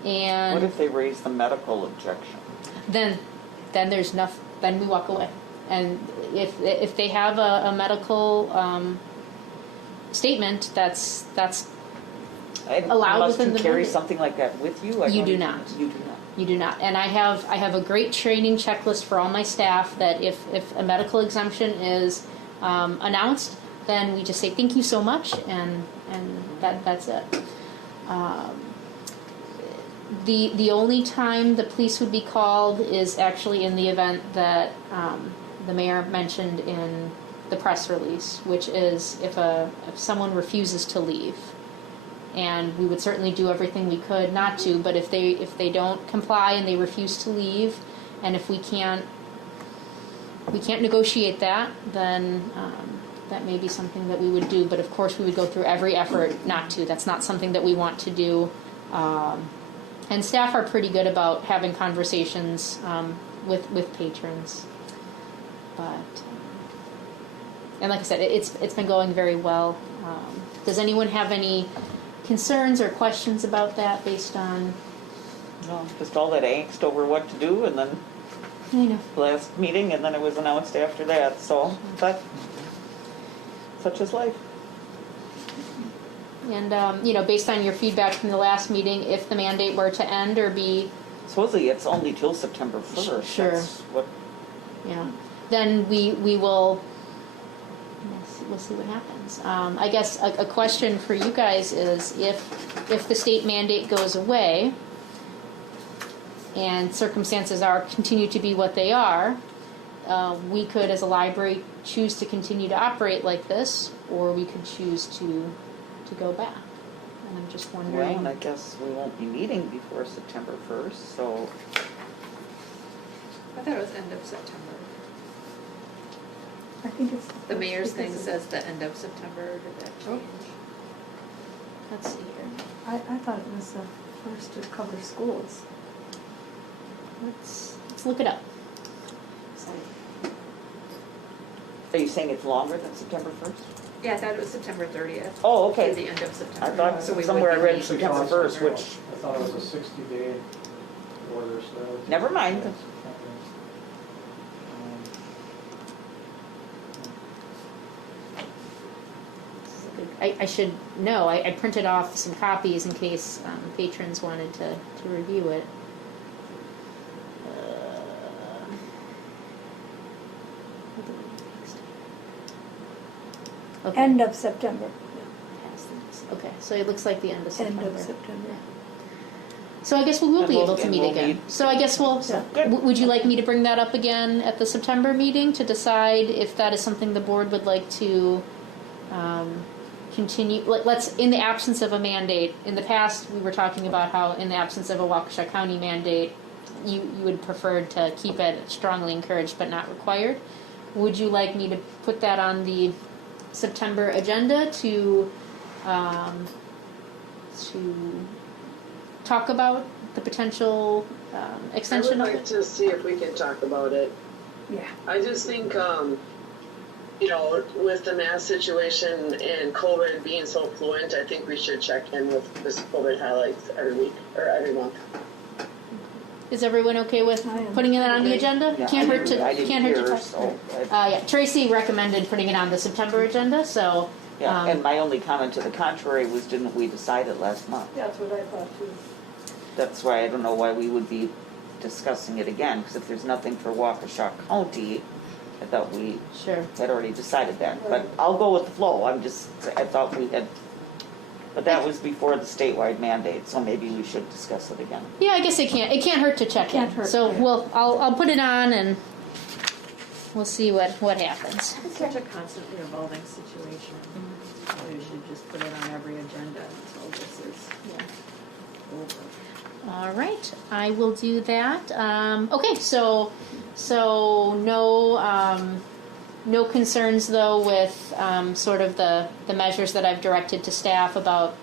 And What if they raise the medical objection? then there's nothing. Then we walk away. And if they have a medical statement, that's allowed Must within you the carry mandate. something like that with you? You do not. You do not. You do not. And I have a great training checklist for all my staff that if a medical exemption is announced, then we just say thank you so much, and that's it. The only time the police would be called is actually in the event that the mayor mentioned in the press release, which is if someone refuses to leave. and we would certainly do everything we could not to, but if they don't comply and they refuse to leave, and if we can't negotiate that, then that may be something that we would do, but of course we would go through every effort not to. That's not something that we want to do. And staff are pretty good about having conversations with patrons. But, and like I said, it's been going very well. Does anyone have any concerns or questions about that based on? No, just all that angst over what to do, and then I know. last meeting, and then it was announced after that, so, but such is life. And, based on your feedback from the last meeting, if the mandate were to end or be, Supposedly, it's only till September 1st. Sure. That's what, then we will, we'll see what happens. I guess a question for you guys is if the state mandate goes away and circumstances continue to be what they are, we could, as a library, choose to continue to operate like this, or we could choose to go back. And I'm just well, wondering. and I guess we won't be meeting before September 1st, so, I thought it was end of September. I think it's. The mayor's thing because of- says the end of September, did that change? Let's see here. I thought it was the first to cover schools. Let's look it up. are you saying it's longer than September 1st? Yeah, I thought it was September 30th. Oh, To okay. the end of September. I thought So we somewhere I would be read meeting- September 1st, which, I thought it was a 60-day order, so that would. Never mind. I should know. I printed off some copies in case patrons wanted to review it. Okay. End of September. Okay, so it looks like the end of September. End of September. So I guess we will And be we'll- able to and meet we'll again. meet. So I guess we'll. Yeah. Good. Would you like me to bring that up again at the September meeting to decide if that is something the board would like to continue? Let's, in the absence of a mandate. In the past, we were talking about how, in the absence of a Waukesha County mandate, you would prefer to keep it strongly encouraged but not required. Would you like me to put that on the September agenda to talk about the potential I extension would of like it? to see if we can talk about it. Yeah. I just think, with the mass situation and COVID being so fluent, I think we should check in with this COVID highlights every week or every month. Is everyone okay with I am. putting that on the agenda? yeah, Can't I hurt didn't- to I didn't can't hurt hear, to touch. so, Yeah, Tracy recommended putting it on the September agenda, so yeah, and my only comment to the contrary was, didn't we decide it last month? That's what I thought too. That's why I don't know why we would be discussing it again, because if there's nothing for Waukesha County, I thought we sure. had already decided that. But I'll go with the flow, I thought we had, but that was before the statewide mandate, so maybe we should discuss it again. Yeah, I guess it can't hurt to check Can't in. hurt, So yeah. I'll put it on and we'll see what happens. It's such a constantly evolving situation. We should just put it on every agenda until this is over. All right, I will do that. Okay, so no concerns though with sort of the measures that I've directed to staff about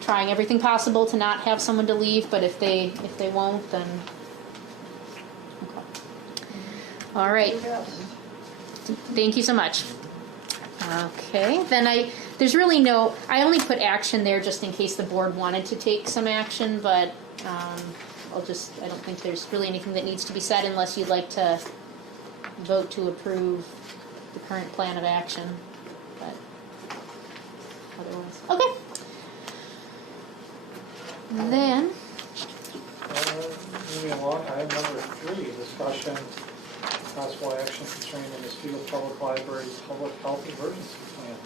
trying everything possible to not have someone to leave, but if they won't, then okay. All right. Thank you so much. Okay, then there's really I only put action there just in case the board wanted to take some action, but I don't think there's really anything that needs to be said unless you'd like to vote to approve the current plan of action, but otherwise, okay. Then, Moving along, item number 3, discussion, possible action concerning the Muskego Public Library's public health emergency plan.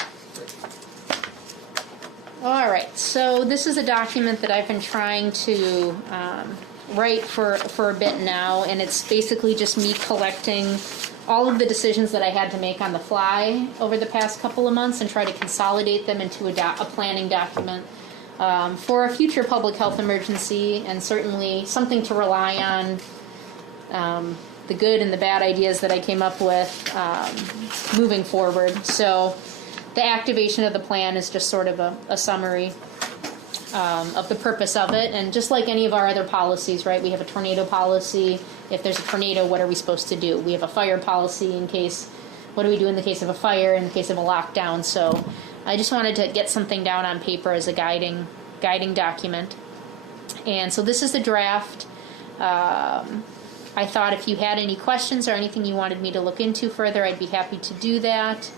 all right, so this is a document that I've been trying to write for a bit now, and it's basically just me collecting all of the decisions that I had to make on the fly over the past couple of months and try to consolidate them into a planning document for a future public health emergency, and certainly something to rely on. The good and the bad ideas that I came up with moving forward. So the activation of the plan is just sort of a summary of the purpose of it. And just like any of our other policies, right, we have a tornado policy. If there's a tornado, what are we supposed to do? We have a fire policy in case, what do we do in the case of a fire, in the case of a lockdown? So I just wanted to get something down on paper as a guiding document. And so this is the draft. I thought if you had any questions or anything you wanted me to look into further, I'd be happy to do that.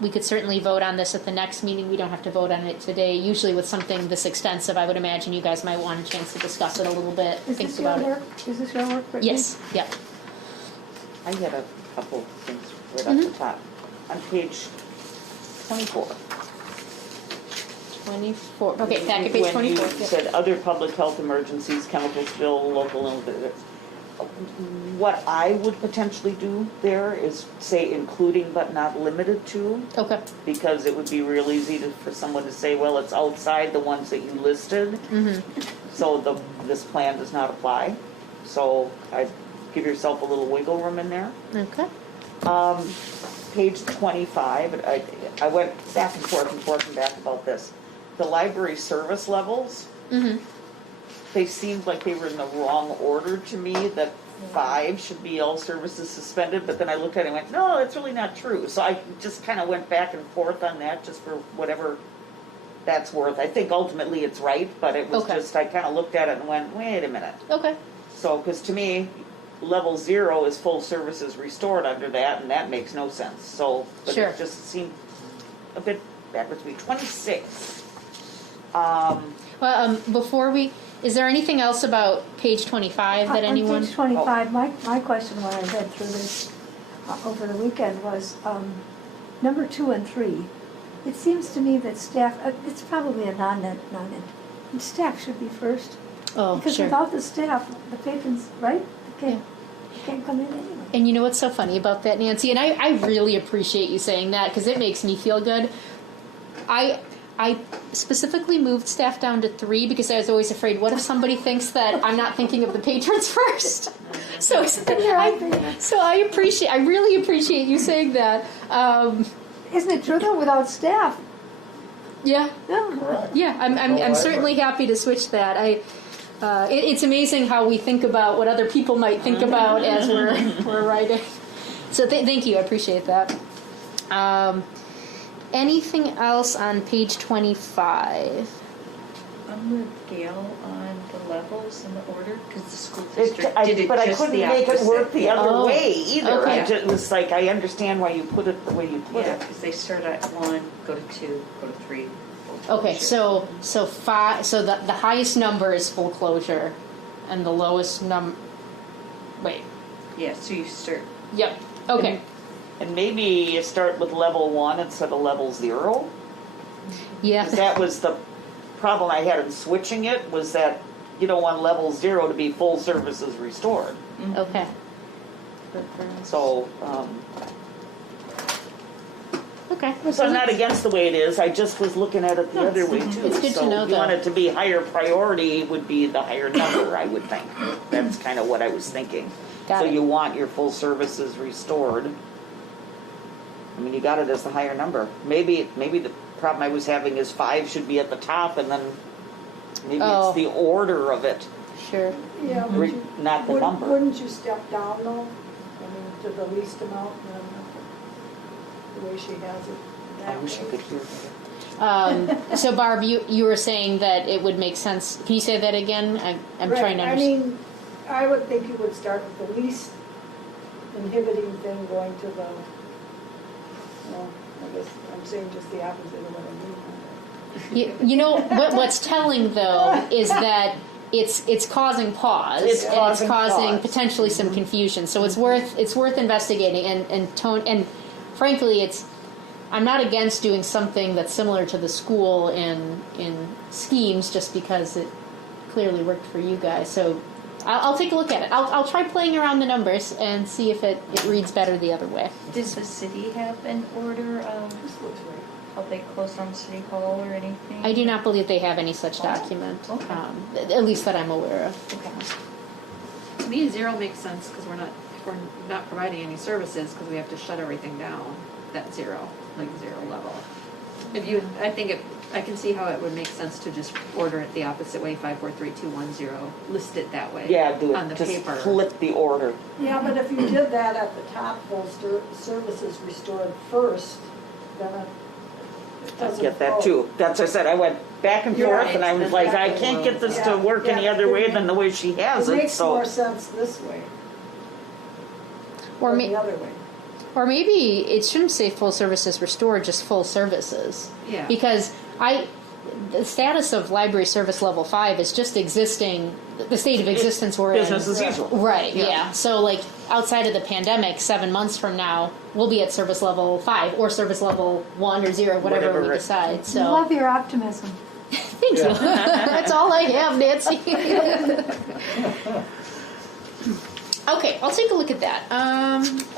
We could certainly vote on this at the next meeting. We don't have to vote on it today. Usually with something this extensive, I would imagine you guys might want a chance to discuss it a little bit. Is Think this your about work? Is this your work, it. Brittany? Yes, yep. I had a couple things right off the top. On page 24. 24. Okay, packet page 24. When you Yep. said other public health emergencies, chemical spill, local, what I would potentially do there is say including but not limited to, Okay. because it would be real easy for someone to say, well, it's outside the ones that you listed, so this plan does not apply. So I'd give yourself a little wiggle room in there. Okay. Page 25, I went back and forth and back about this. The library service levels, they seemed like they were in the wrong order to me, that 5 should be all services suspended, but then I looked at it and went, no, that's really not true. So I just kind of went back and forth on that just for whatever that's worth. I think ultimately it's right, but it was Okay. just, I kind of looked at it and went, wait a minute. Okay. So, because to me, level 0 is full services restored under that, and that makes no sense. So, but Sure. it just seemed a bit backwards to me. 26. Well, before is there anything else about page 25 that anyone? On page 25, my question when I read through this over the weekend was number 2 and 3. It seems to me that staff, it's probably a non-net, staff should be first. Oh, Because sure. without the staff, the patrons, right? They can't come in anyway. And you know what's so funny about that, Nancy? And I really appreciate you saying that because it makes me feel good. I specifically moved staff down to 3 because I was always afraid, what if somebody thinks that I'm not thinking of the patrons first? So I really appreciate you saying that. Isn't it true though, without staff? Yeah. Correct. Yeah, I'm certainly happy to switch that. It's amazing how we think about what other people might think about as we're writing. So thank you, I appreciate that. Anything else on page 25? I'm with Gail on the levels and the order, because the school But district I did it just couldn't the make it opposite. work the other Oh, way either. okay. I just was like, I understand why you put it the way you put Yeah, it. because they start at 1, go to 2, go to 3. Okay, so 5. So the highest number is full closure, and the lowest Wait. Yeah, so you start. Yep. Okay. And maybe you start with level 1 instead of level 0. Yeah. 'Cause that was the problem I had in switching it, was that you don't want level 0 to be full services restored. Okay. So, Okay. so I'm not against the way it is, I just was looking at it the other way too. It's good to So know, if you though. want it to be higher priority, would be the higher number, I would think. That's kind of what I was thinking. Got So it. you want your full services restored. I mean, you got it as the higher number. Maybe the problem I was having is 5 should be at the top, and then maybe Oh. it's the order of it, Sure. Yeah, not the number. wouldn't you step down though? I mean, to the least amount, the way she has it. I wish I could hear better. So Barb, you were saying that it would make sense. Can you say that again? I'm trying to I understand. mean, I would think you would start with the least inhibiting thing going to the, well, I guess I'm saying just the opposite of what I mean. You know what's telling though is that it's causing pause It's and causing it's causing pause. potentially some confusion. So it's worth investigating and frankly I'm not against doing something that's similar to the school in schemes just because it clearly worked for you guys. So I'll take a look at it. I'll try playing around the numbers and see if it reads better the other way. Does the city have an order of? This looks right. how they close down City Hall or anything? I do not believe they have any such document, okay. at least that I'm aware of. Okay. To me, zero makes sense because we're not providing any services because we have to shut everything down. That zero, like zero level. I can see how it would make sense to just order it the opposite way, 5, 4, 3, 2, 1, 0. List it that way. Yeah, do on it, the just paper. flip the order. Yeah, but if you did that at the top, those services restored first, then it I doesn't get that go. too. That's what I said, I went back and You're forth right. and I was That's like, I exactly can't what get this to Yeah, work any yeah, other way than the way she has It it, makes more so. sense this way Or, than ma- the other way. or maybe it shouldn't say full services restored, just full services. Yeah. Because the status of library service level 5 is just existing, the state of existence we're in. Business as usual. Right, Yeah. yeah. So like outside of the pandemic, 7 months from now, we'll be at service level 5 or service level 1 or 0, whatever Whatever we it- decide. So Love your optimism. thank you. That's all I have, Nancy. Okay, I'll take a look at that.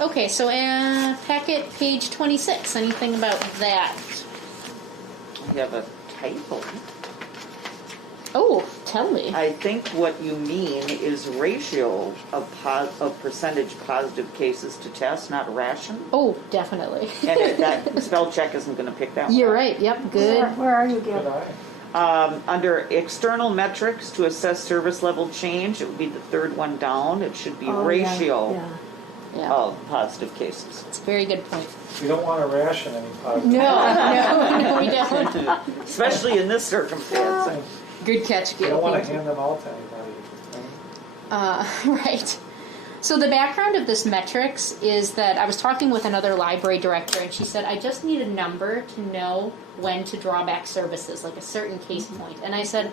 Okay, so packet page 26. Anything about that? You have a typo. Oh, tell me. I think what you mean is ratio of percentage positive cases to test, not ration. Oh, definitely. And that spell check isn't gonna pick that one. You're up. right. Yep. Good. Where are you, Good Gil? eye. Under external metrics to assess service level change, it would be the third one down. It should be Oh, yeah, ratio yeah. Yeah. of positive cases. It's a very good point. We don't want to ration any positive. No, we don't. Especially in this circumstance. Good catch, We Gil. don't want Thank to you. hand them out to anybody. Right. So the background of this metrics is that I was talking with another library director, and she said, I just need a number to know when to draw back services, like a certain case point. And I said,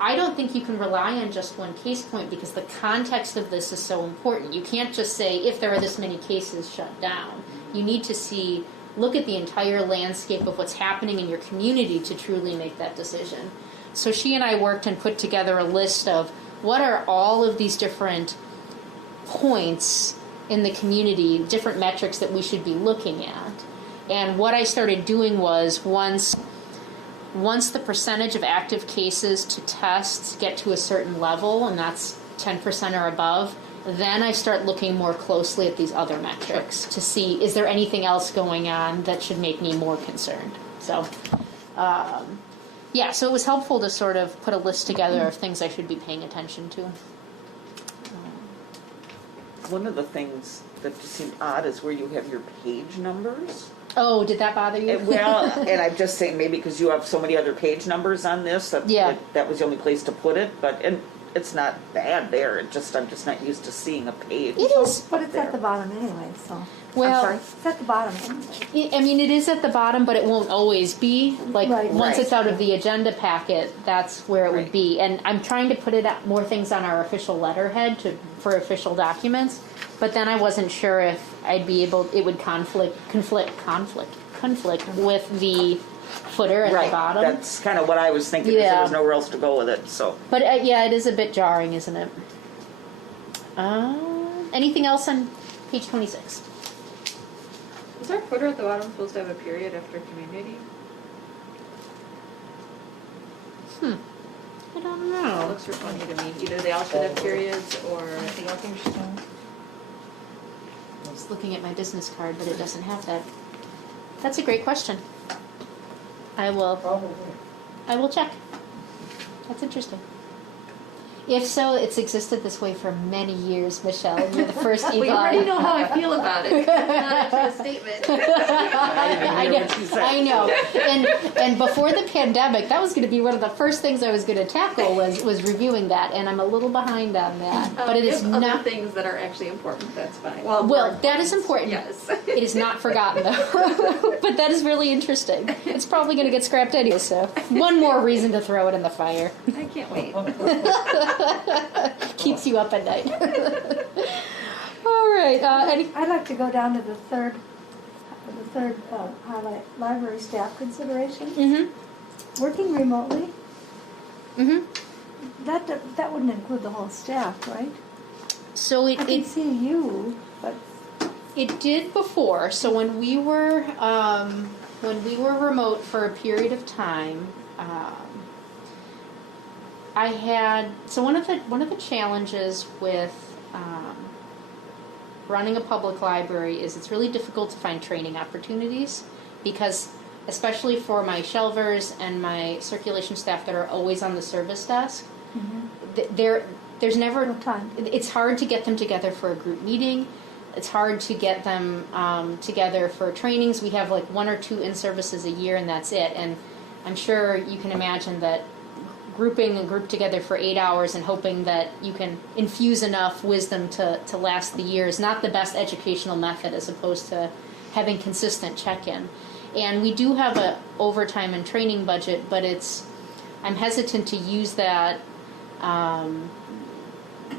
I don't think you can rely on just one case point because the context of this is so important. You can't just say, if there are this many cases, shut down. You need to look at the entire landscape of what's happening in your community to truly make that decision. So she and I worked and put together a list of what are all of these different points in the community, different metrics that we should be looking at. And what I started doing was once the percentage of active cases to tests get to a certain level, and that's 10% or above, then I start looking more closely at these other metrics to see, is there anything else going on that should make me more concerned? So, so it was helpful to sort of put a list together of things I should be paying attention to. One of the things that just seemed odd is where you have your page numbers. Oh, did that bother you? Well, and I'm just saying maybe because you have so many other page numbers on this, that was the only place to put it, and it's not bad there, I'm just not used to seeing a page. It is. But it's at the bottom anyway, so. Well, sorry? It's at the bottom anyway. I mean, it is at the bottom, but it won't always be. Like, Right. once Right. it's out of the agenda packet, that's where it would Right. be. And I'm trying to put more things on our official letterhead for official documents, but then I wasn't sure if it would conflict with the footer at the bottom. That's kind of what I was thinking, is Yeah. there was nowhere else to go with it, so. But yeah, it is a bit jarring, isn't it? Anything else on page 26? Is our footer at the bottom supposed to have a period after community? I don't It know. looks funny to me. Either they all should have periods or. The others don't. I was looking at my business card, but it doesn't have that. That's a great question. I will check. That's interesting. If so, it's existed this way for many years, Michelle. You're the first We already Yvonne. know how I feel about it. It's not actually a statement. I know. And before the pandemic, that was going to be one of the first things I was going to tackle was reviewing that, and I'm a little behind on that. But it is If other not. things that are actually important, that's fine. Well, that is important. Yes. It is not forgotten though. But that is really interesting. It's probably going to get scrapped anyway, so one more reason to throw it in the fire. I can't wait. Keeps you up at night. All right. I'd like to go down to the third highlight, library staff consideration. Mm-hmm. Working remotely, Mm-hmm. that wouldn't include the whole staff, right? So I can see you, but it did before. So when we were when we were remote for a period of time, I had, so one of the challenges with running a public library is it's really difficult to find training opportunities, because especially for my shelvers and my circulation staff that are always on the service desk, there's never No time. It's hard to get them together for a group meeting. It's hard to get them together for trainings. We have like 1 or 2 in-services a year, and that's it. And I'm sure you can imagine that grouping a group together for 8 hours and hoping that you can infuse enough wisdom to last the year is not the best educational method, as opposed to having consistent check-in. And we do have a overtime and training budget, but I'm hesitant to use that.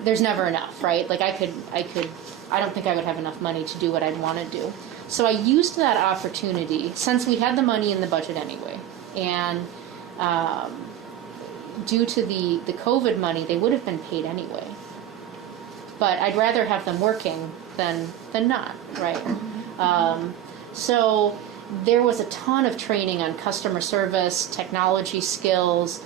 There's never enough, right? Like I don't think I would have enough money to do what I'd want to do. So I used that opportunity, since we had the money in the budget anyway, and due to the COVID money, they would have been paid anyway. But I'd rather have them working than not, right? So there was a ton of training on customer service, technology skills,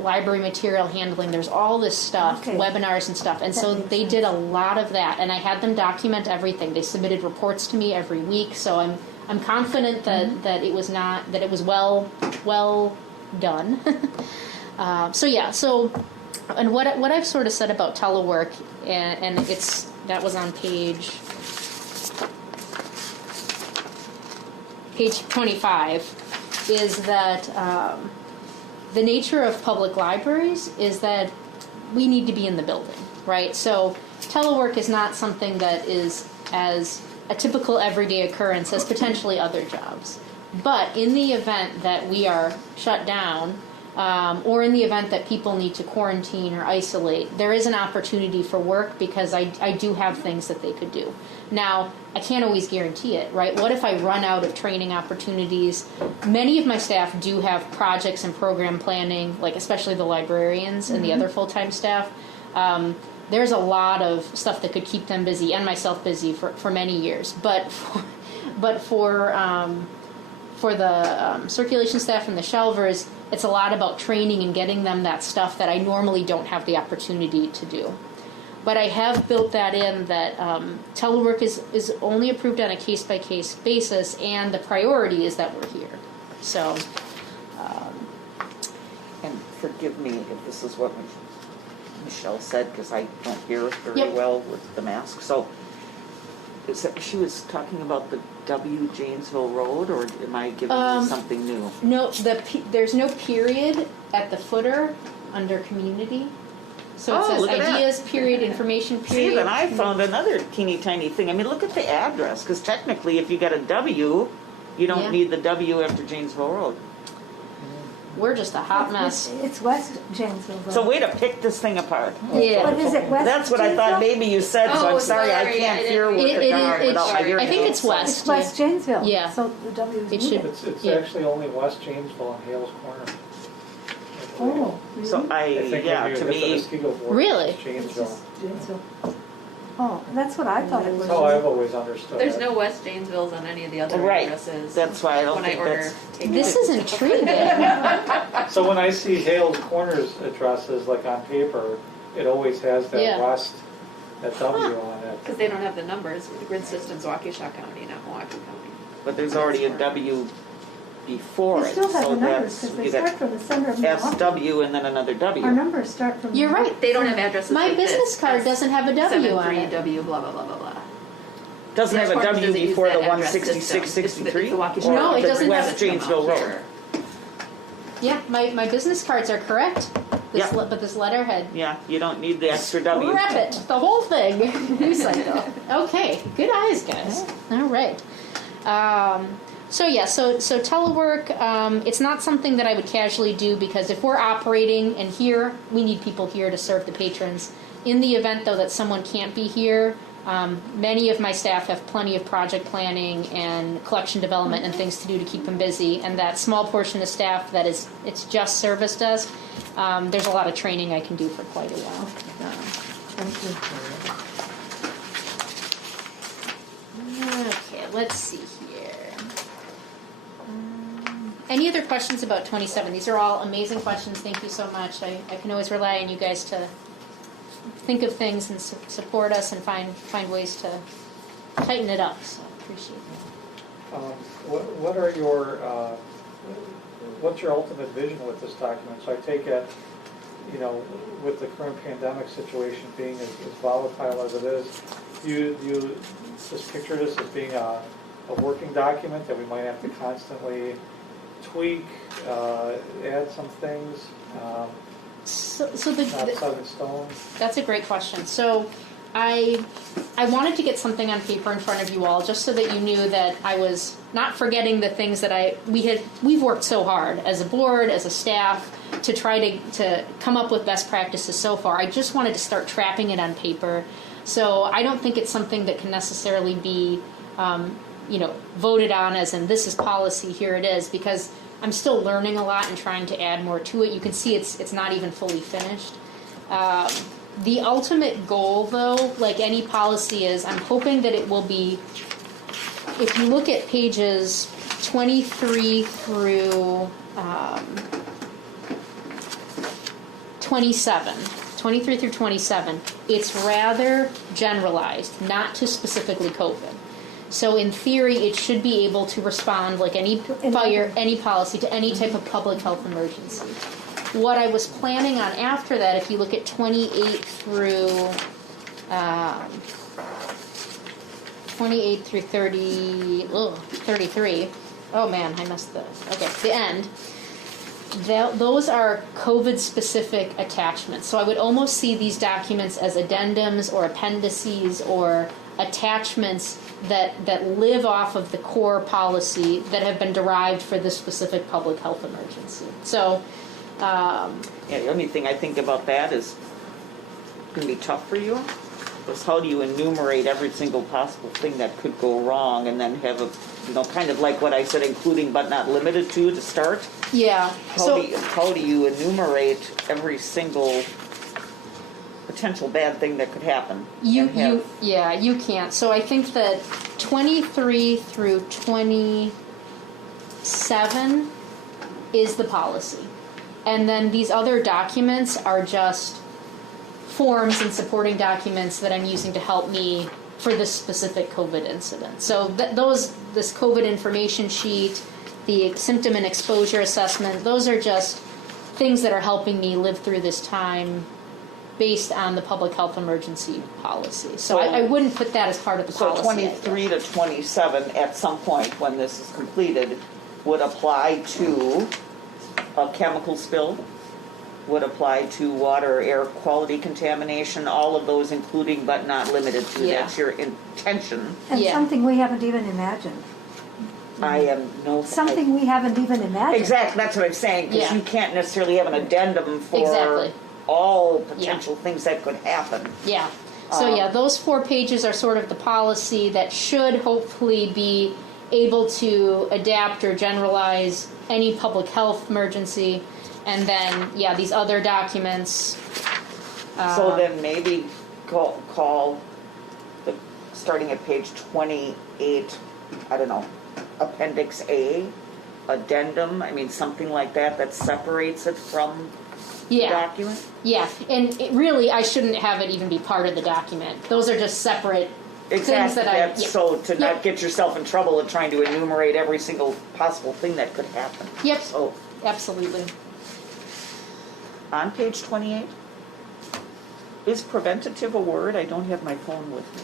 library material handling. There's all this stuff, Okay. webinars and stuff. And That so makes they sense. did a lot of that, and I had them document everything. They submitted reports to me every week, so I'm confident that it was well done. So and what I've sort of said about telework, and that was on page 25, is that the nature of public libraries is that we need to be in the building, right? So telework is not something that is as a typical everyday occurrence as potentially other jobs. But in the event that we are shut down, or in the event that people need to quarantine or isolate, there is an opportunity for work, because I do have things that they could do. Now, I can't always guarantee it, right? What if I run out of training opportunities? Many of my staff do have projects and program planning, like especially the librarians and the other full-time staff. There's a lot of stuff that could keep them busy, and myself busy, for many years. But for the circulation staff and the shelvers, it's a lot about training and getting them that stuff that I normally don't have the opportunity to do. But I have built that in, that telework is only approved on a case-by-case basis, and the priority is that we're here. So, And forgive me if this is what Michelle said, because I don't hear very Yep. well with the mask. So she was talking about the W Janesville Road, or am I giving you something new? no, there's no period at the footer under community. So it Oh, says look at that. ideas, period, information, period. See, then I found another teeny tiny thing. I mean, look at the address, because technically if you got a W, you don't Yeah. need the W after Janesville Road. We're just a hot mess. It's West Janesville. Road. So way to pick this thing apart. Yeah. But is it West That's what I thought Janesville? maybe you said, so Oh, I'm sorry, I sorry, can't I hear didn't- with the darn without my hearing I think aids. it's west. It's West Janesville. Yeah. So the W is It should- needed. It's Yeah. actually only West Janesville and Hales Corner. Oh, really? So I think yeah, when you to hit the me, Muskego border, Really? it's It's Janesville. just Janesville. Oh, that's what I thought it was. That's how I've always understood There's it. no West Janesvilles on any of the other Right. addresses. That's why I don't when I think order that's- takeout. This is intriguing. So when I see Hales Corners addresses, like on paper, it always has that Yeah. West, that W on it. Because they don't have the numbers. The grid system's Waukesha County, not Milwaukee County. but there's already a W before They it, still have so the numbers, that's, because they you start got from the center of Milwaukee. SW and then another Our W. numbers start from. You're right. They don't have addresses My like business this. card doesn't have a W on it. 73W blah blah blah blah blah. Doesn't have a Headquarters W doesn't use before that the address system. 16663? It's the Waukesha No, it County doesn't have West it. Janesville Road. Here. Yeah, my business cards are correct. Yeah. But this letterhead. Yeah, you don't need the extra W. Wrap it, the whole thing. Recycle. Okay, good eyes, guys. All right. So telework, it's not something that I would casually do, because if we're operating and here, we need people here to serve the patrons. In the event, though, that someone can't be here, many of my staff have plenty of project planning and collection development and things to do to keep them busy. And that small portion of staff that it's just service desk, there's a lot of training I can do for quite a while. Okay, let's see here. Any other questions about 27? These are all amazing questions. Thank you so much. I can always rely on you guys to think of things and support us and find ways to tighten it up. So appreciate it. What are your, what's your ultimate vision with this document? So I take it, you know, with the current pandemic situation being as volatile as it is, you just picture this as being a working document that we might have to constantly tweak, add some things, So not set in stone? That's a great question. So I wanted to get something on paper in front of you all just so that you knew that I was not forgetting the things that we've worked so hard as a board, as a staff, to try to come up with best practices so far. I just wanted to start trapping it on paper. So I don't think it's something that can necessarily be voted on as in this is policy, here it is, because I'm still learning a lot and trying to add more to it. You can see it's not even fully finished. The ultimate goal, though, like any policy is, I'm hoping that it will be, if you look at pages 23 through 23 through 27, it's rather generalized, not to specifically COVID. So in theory, it should be able to respond like any fire, any policy to any type of public health emergency. What I was planning on after that, if you look at 28 through 33, oh man, I missed the end. Those are COVID-specific attachments. So I would almost see these documents as addendums or appendices or attachments that live off of the core policy that have been derived for this specific public health emergency. So, The only thing I think about that is going to be tough for you. Is how do you enumerate every single possible thing that could go wrong, and then have kind of like what I said, including but not limited to start. yeah. How do you enumerate every single potential bad thing that could happen? You can't. So I think that 23 through 27 is the policy. And then these other documents are just forms and supporting documents that I'm using to help me for this specific COVID incident. So this COVID information sheet, the symptom and exposure assessment, those are just things that are helping me live through this time based on the public health emergency policy. So I wouldn't put that as part of the policy. So 23 to 27 at some point when this is completed would apply to a chemical spill, would apply to water or air quality contamination, all of those including but not limited to. Yeah. That's your intention. And Yeah. something we haven't even imagined. Something we haven't even imagined. Exactly, that's what I'm saying, because Yeah. you can't necessarily have an addendum for Exactly. all potential things that could happen. Yeah. So those 4 pages are sort of the policy that should hopefully be able to adapt or generalize any public health emergency. And then, these other documents. So then maybe call starting at page 28, I don't know, Appendix A, addendum, something like that separates it from the document? Yeah, and I shouldn't have it even be part of the document. Those are just separate things that So to not get yourself in trouble of trying to enumerate every single possible thing that could happen. Yep, So absolutely. on page 28, is preventative a word? I don't have my phone with me.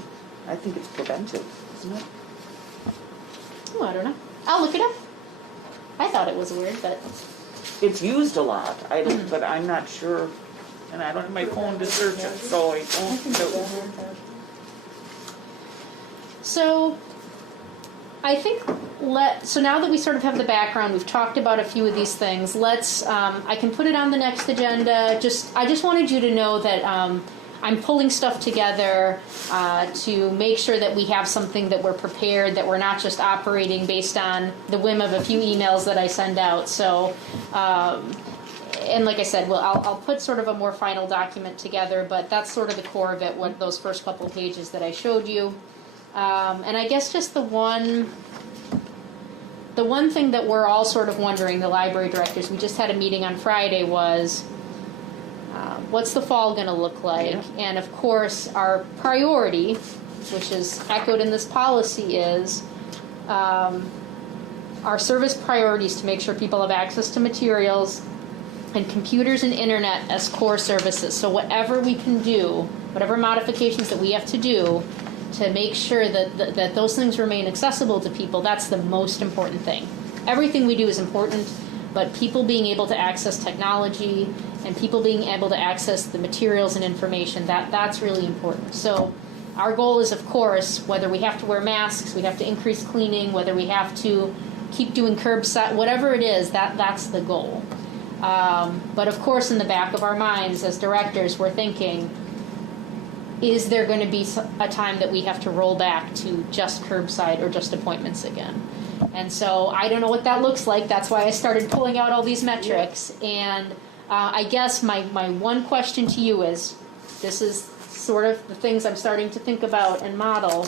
I think it's preventive, isn't it? Oh, I don't know. I'll look it up. I thought it was a word, but It's used a lot, but I'm not sure, and I don't have my phone to search it, so I don't know. So I think so now that we sort of have the background, we've talked about a few of these things. I can put it on the next agenda. I just wanted you to know that I'm pulling stuff together to make sure that we have something that we're prepared, that we're not just operating based on the whim of a few emails that I send out. So, and like I said, I'll put sort of a more final document together, but that's sort of the core of it, what those first couple of pages that I showed you. And I guess just the one the one thing that we're all sort of wondering, the library directors, we just had a meeting on Friday, was what's the fall going to look like? Yeah. And of course, our priority, which is echoed in this policy, is our service priorities to make sure people have access to materials and computers and internet as core services. So whatever we can do, whatever modifications that we have to do to make sure that those things remain accessible to people, that's the most important thing. Everything we do is important, but people being able to access technology and people being able to access the materials and information, that's really important. So our goal is, of course, whether we have to wear masks, we have to increase cleaning, whether we have to keep doing curbside, whatever it is, that's the goal. But of course, in the back of our minds as directors, we're thinking, is there going to be a time that we have to roll back to just curbside or just appointments again? And so I don't know what that looks like. That's why I started pulling out all these metrics. And I guess my one question to you is, this is sort of the things I'm starting to think about and model.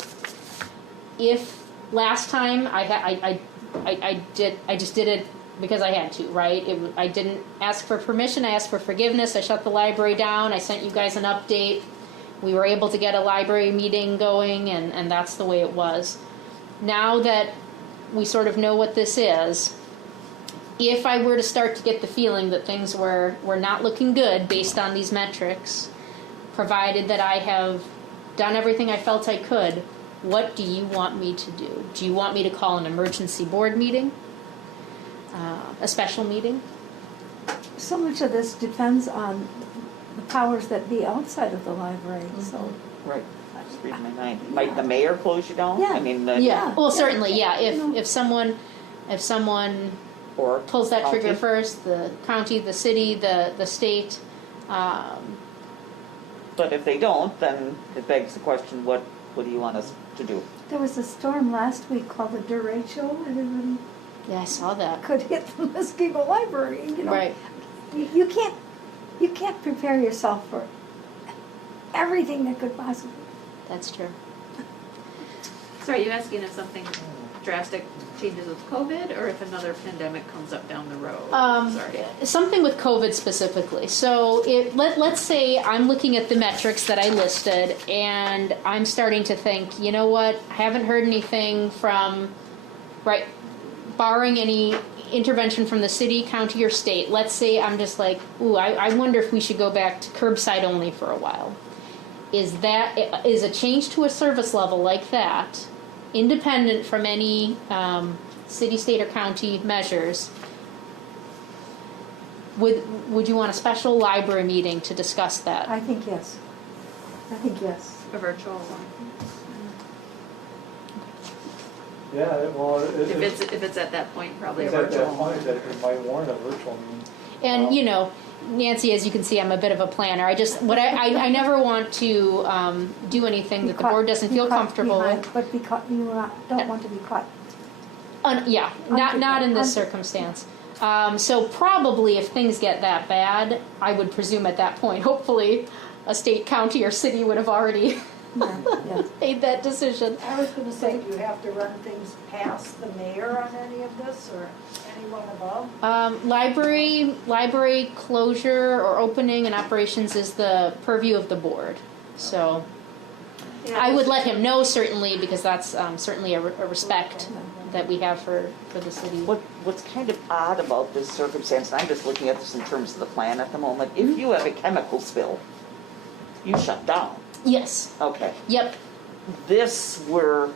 If last time I just did it because I had to, right? I didn't ask for permission. I asked for forgiveness. I shut the library down. I sent you guys an update. We were able to get a library meeting going, and that's the way it was. Now that we sort of know what this is, if I were to start to get the feeling that things were not looking good based on these metrics, provided that I have done everything I felt I could, what do you want me to do? Do you want me to call an emergency board meeting? A special meeting? So much of this depends on the powers that be outside of the library, so. Right. Just reading my mind. Might the mayor close you down? Yeah. I mean, Yeah. Well, Yeah. certainly, yeah. You know. If someone or pulls that trigger county. first, the county, the city, the state. But if they don't, then it begs the question, what do you want us to do? There was a storm last week called the derecho. Everybody Yeah, I saw that. could hit the Muskego Library, you know. Right. You can't prepare yourself for everything that could possibly. That's true. So are you asking if something drastic changes with COVID, or if another pandemic comes up down the road? Sorry. Something with COVID specifically. So let's say I'm looking at the metrics that I listed, and I'm starting to think, you know what, I haven't heard anything from, right, barring any intervention from the city, county, or state. Let's say I'm just like, ooh, I wonder if we should go back to curbside only for a while. Is a change to a service level like that, independent from any city, state, or county measures, would you want a special library meeting to discuss that? I think yes. I think yes. A virtual one. Yeah, well, If it's at that point, probably a it's at virtual that one. point that it might warrant a virtual meeting. And, you know, Nancy, as you can see, I'm a bit of a planner. I never want to do anything that the board doesn't feel comfortable with. But because you don't want to be caught. Yeah, not in this Unprepared. circumstance. So probably if things get that bad, I would presume at that point, hopefully, a state, county, or city would have already Yeah. made that decision. I was gonna say, do you have to run things past the mayor on any of this, or anyone above? Library closure or opening and operations is the purview of the board. So I would let him know, certainly, because that's certainly a respect that we have for the city. What's kind of odd about this circumstance, and I'm just looking at this in terms of the plan at the moment, if you have a chemical spill, you shut down. Yes. Okay. Yep. This were,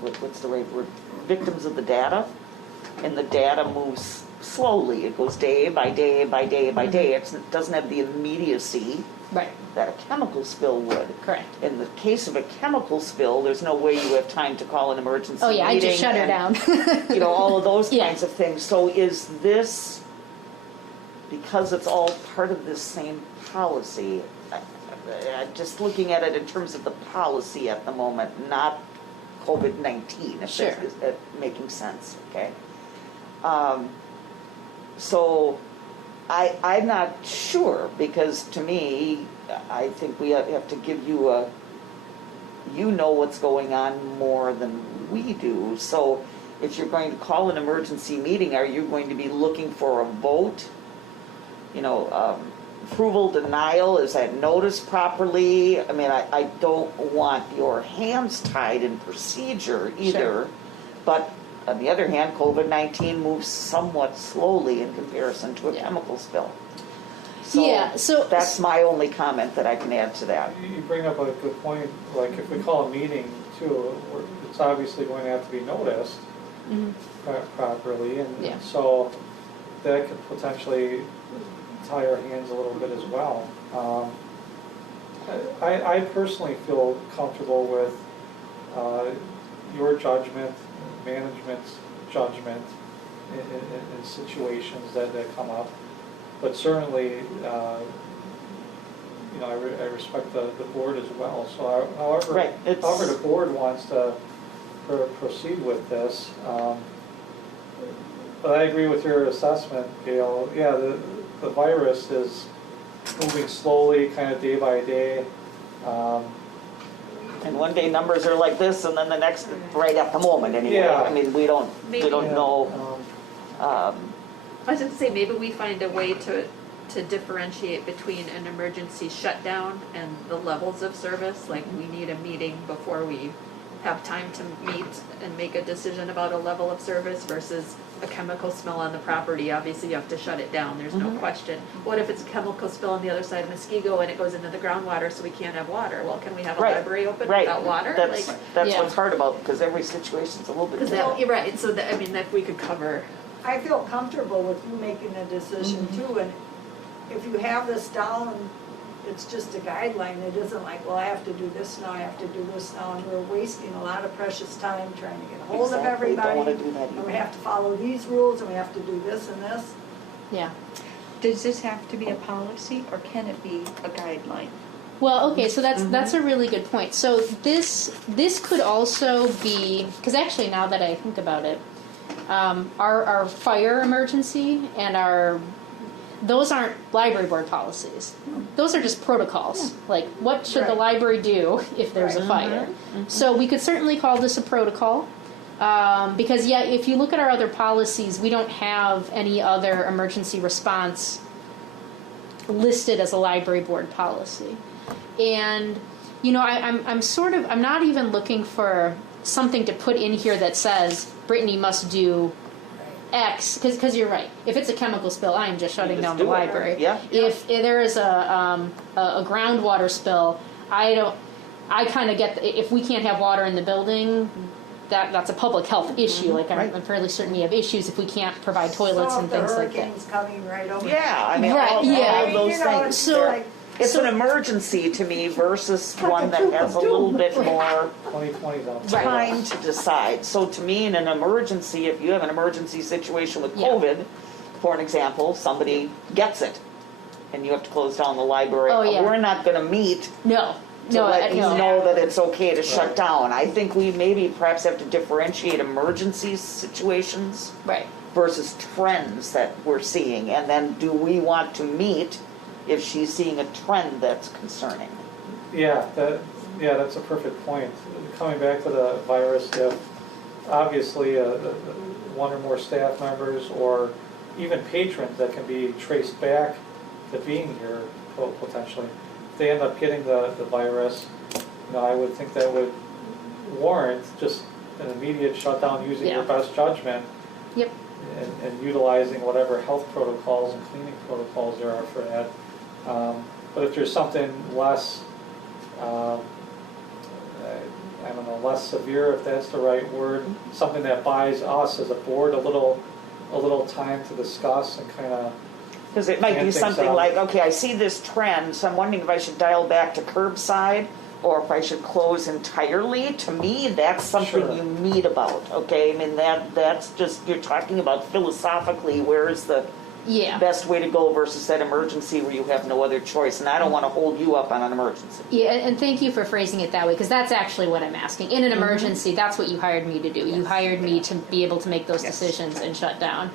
what's the right word? Victims of the data, and the data moves slowly. It goes day by day by day by day. It doesn't have the immediacy Right. that a chemical spill would. Correct. In the case of a chemical spill, there's no way you have time to call an emergency Oh yeah, I meeting just shut her and, down. you know, all of those Yeah. kinds of things. So is this, because it's all part of this same policy, just looking at it in terms of the policy at the moment, not COVID-19, if Sure. this is making sense, okay? So I'm not sure, because to me, I think we have to give you you know what's going on more than we do. So if you're going to call an emergency meeting, are you going to be looking for a vote? You know, approval, denial, is that noticed properly? I mean, I don't want your hands tied in procedure either. Sure. But on the other hand, COVID-19 moves somewhat slowly in comparison to a Yeah. chemical spill. So That's my only comment that I can add to that. You bring up a good point, like if we call a meeting too, it's obviously going to have to be noticed Mhm. properly, and Yeah. so that could potentially tie our hands a little bit as well. I personally feel comfortable with your judgment, management's judgment in situations that come up. But certainly, you know, I respect the board as well. So however, Right, it's- however the board wants to proceed with this. But I agree with your assessment, Gail. Yeah, the virus is moving slowly, kind of day by day. And one day numbers are like this, and then the next, right at the moment anyway. Yeah. I mean, we don't Maybe. know. I was going to say, maybe we find a way to differentiate between an emergency shutdown and the levels of service. Like, we need a meeting before we have time to meet and make a decision about a level of service versus a chemical spill on the property. Obviously, you have to shut it down, there's no question. What if it's a chemical spill on the other side of Muskego and it goes into the groundwater so we can't have water? Well, can we have a Right, library open right. without water? That's Like, Yeah. what's hard about, because every situation's a little bit because different. you're right, so that, I mean, that we could cover. I feel comfortable with you making a decision too, and if you have this down, it's just a guideline, it isn't like, well, I have to do this now, I have to do this now, and we're wasting a lot of precious time trying to get a hold of Exactly, don't everybody. wanna do that And we either. have to follow these rules, and we have to do this and this. Yeah. Does this have to be a policy, or can it be a guideline? Well, okay, so that's a really good point. So this could also be, because actually now that I think about it, our fire emergency and those aren't library board policies. Those are just protocols. Like, what should the Right. library do if there's a fire? So we could certainly call this a protocol. Because, yeah, if you look at our other policies, we don't have any other emergency response listed as a library board policy. And, you know, I'm not even looking for something to put in here that says Brittany must do X, because you're right. If it's a chemical spill, I am just shutting just down the do it. library. Yeah. If there is a groundwater spill, I kind of get, if we can't have water in the building, that's a public health issue. Like, Right. I'm fairly certain we have issues if we can't provide toilets So and if the things like that. hurricane's coming right over. Yeah, I mean, Right, all yeah. of those You know, things. it's So- like, It's an emergency to me versus one that has a little bit more 2020's out. Right. time to decide. So to me, in an emergency, if you have an emergency situation with Yeah. COVID, for an example, somebody gets it, and you have to close down the library. Oh, yeah. We're not gonna meet No. to No, let you no. know that it's okay to Right. shut down. I think we maybe perhaps have to differentiate emergency situations Right. versus trends that we're seeing. And then do we want to meet if she's seeing a trend that's concerning? Yeah, that's a perfect point. Coming back to the virus, if obviously one or more staff members or even patrons that can be traced back to being here potentially, if they end up getting the virus, you know, I would think that would warrant just an immediate shutdown using your Yeah. best judgment Yep. and utilizing whatever health protocols and cleaning protocols there are for that. But if there's something less, I don't know, less severe, if that's the right word, something that buys us as a board a little time to discuss and kind of, Because it might And be things something out. like, okay, I see this trend, so I'm wondering if I should dial back to curbside or if I should close entirely. To me, that's something Sure. you meet about, okay? I mean, that's just, you're talking about philosophically, where is the Yeah. best way to go versus that emergency where you have no other choice. And I don't want to hold you up on an emergency. Yeah, and thank you for phrasing it that way, because that's actually what I'm asking. In an emergency, that's what you hired me to do. You hired me to be able to make those Yes. decisions and shut down.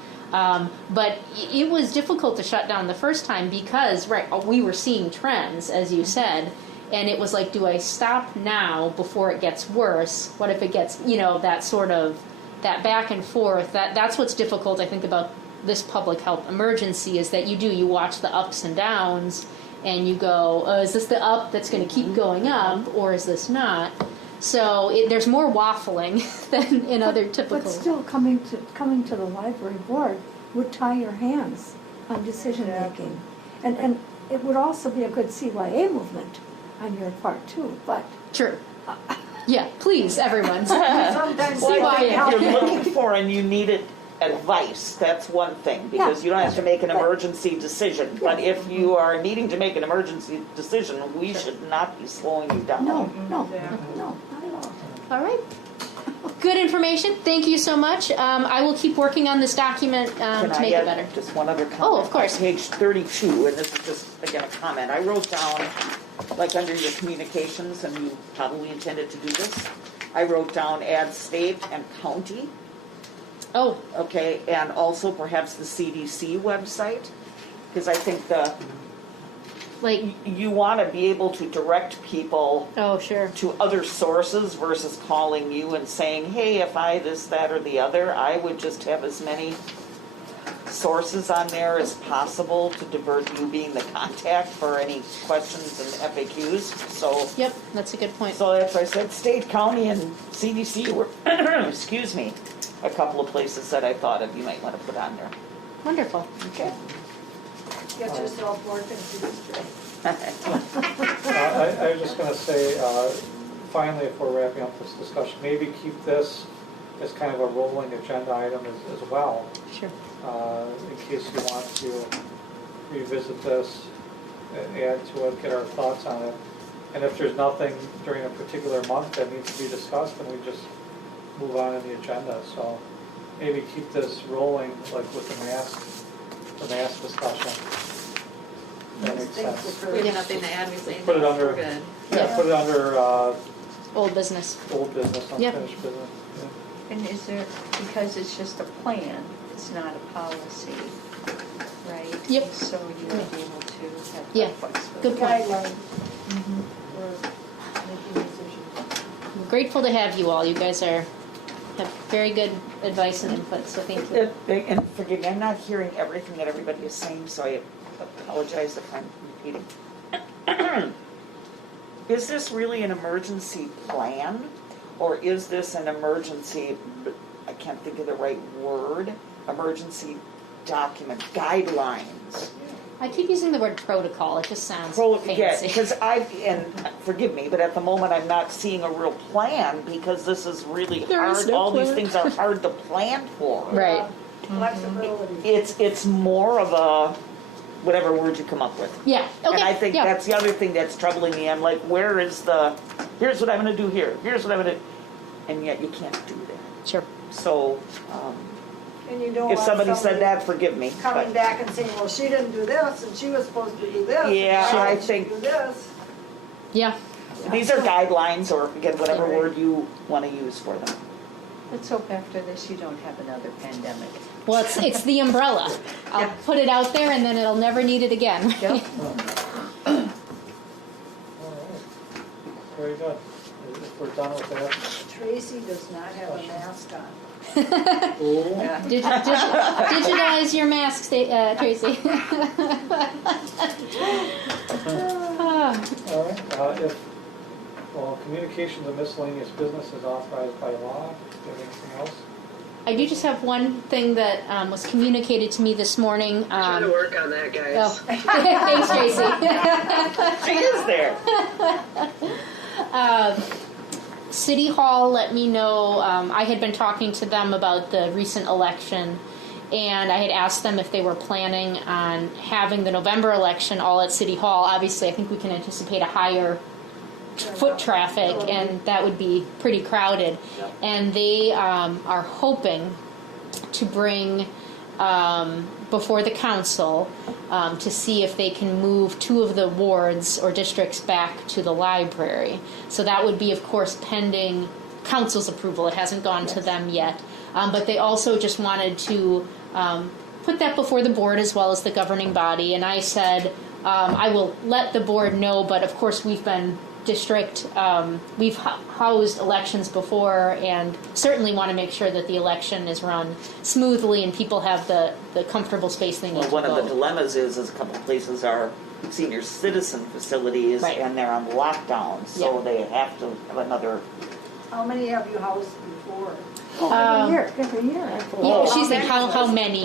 But it was difficult to shut down the first time because, right, we were seeing trends, as you said, and it was like, do I stop now before it gets worse? What if it gets, that sort of that back and forth, that's what's difficult, I think, about this public health emergency, is that you watch the ups and downs, and you go, oh, is this the up that's going to keep going up, or is this not? So there's more waffling than in other typical. But still, coming to the library board would tie your hands on decision making, and it would also be a good CYA movement on your part too. But True. Yeah, please, everyone. Sometimes Well, I think CYA. if you're looking for and you needed advice, that's one thing, because you don't have to make an emergency decision. But if you are needing to make an emergency decision, we should not be slowing you down. no, not at all. All right. Good information. Thank you so much. I will keep working on this document Can to I make it add better. just one other comment? Oh, of course. On page 32, and this is just, again, a comment. I wrote down, like under your communications, and you probably intended to do this, I wrote down add state and county, Oh, okay, and also perhaps the CDC website, because I think like, you want to be able to direct people oh, sure. to other sources versus calling you and saying, hey, if I this, that, or the other. I would just have as many sources on there as possible to divert you being the contact for any questions and FAQs. So, Yep, that's a good point. so that's why I said state, county, and CDC were, excuse me, a couple of places that I thought of you might want to put on there. Wonderful. Okay. Get yourself more confused. I was just gonna say, finally, if we're wrapping up this discussion, maybe keep this as kind of a rolling agenda item as well, Sure. in case you want to revisit this, add to it, get our thoughts on it. And if there's nothing during a particular month that needs to be discussed, then we just move on in the agenda. So maybe keep this rolling, like with the mask discussion. That makes sense. If we have nothing to add, we say, Put it under- we're good. Yeah, put it under Old business. old business, Yep. unfinished business. Yeah. And is there, because it's just a plan, it's not a policy, right? Yep. So you would be able to have Yeah, that flexibility. good point. Guideline Mhm. for making decisions. I'm grateful to have you all. You guys have very good advice and input, so thank you. And forgive me, I'm not hearing everything that everybody is saying, so I apologize if I'm repeating. Is this really an emergency plan? Or is this an emergency, I can't think of the right word, emergency document, guidelines? I keep using the word protocol. It just sounds Yeah, fancy. because and forgive me, but at the moment I'm not seeing a real plan, because this is really There is hard. no All these plan. things are hard to plan for. Right. Flexibility. It's more of a, whatever word you come up with. Yeah. Okay. And I think yeah. that's the other thing that's troubling me. I'm like, where is here's what I'm going to do here, here's what I'm going to, and yet you can't do that. Sure. So, And you don't if want somebody said that, forgive me. coming but- back and saying, well, she didn't do this, and she was supposed to do this. and Yeah, why I didn't she think- Do this. Yeah. These are guidelines, or again, whatever Right. word you want to use for them. Let's hope after this you don't have another pandemic. Well, it's the umbrella. I'll put it out there, and then it'll never need it again. Yep. All right. Very good. If we're done with that. Tracy does not have a mask on. Oh. Digitize your masks, Tracy. All right, communications and miscellaneous business is authorized by law. Do you have anything else? I do just have one thing that was communicated to me this morning. Try to work on that, guys. Oh, thanks, Tracy. She is there. City Hall let me know, I had been talking to them about the recent election, and I had asked them if they were planning on having the November election all at City Hall. Obviously, I think we can anticipate a higher foot traffic, and that would be pretty crowded. And they are hoping to bring before the council to see if they can move 2 of the wards or districts back to the library. So that would be, of course, pending council's approval. It hasn't gone to them yet. But they also just wanted to put that before the board as well as the governing body. And I said, I will let the board know, but of course we've been district, we've housed elections before and certainly want to make sure that the election is run smoothly and people have the comfortable space they need Well, to one of the vote. dilemmas is a couple of places are senior citizen facilities Right. and they're on lockdown, so Yeah. they have to have another. How many have you housed before? Every year, Yeah, Oh. she's like, how many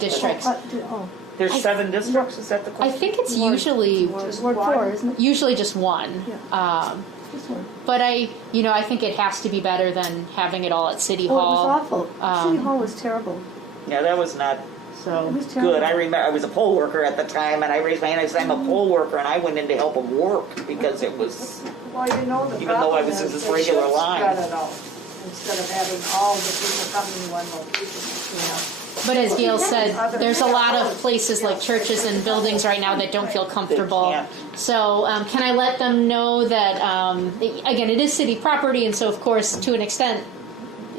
districts? There's 7 districts, is that the I question? think it's usually Ward 4, isn't it? usually just one. Just one. But I think it has to be better than having it all at City Oh, it Hall. was awful. City Hall was terrible. Yeah, that was not So It was terrible. good. I remember I was a poll worker at the time, and I raised my hand. I said, "I'm a poll worker," and I went in to help them work because it was. Well, you know, the Even though I problem was in is this they regular should line. spread it out instead of having all the people coming in one location. But as Gail said, there's a lot of places like churches and buildings right now that don't feel comfortable. can't. So can I let them know that, again, it is city property, and so of course, to an extent,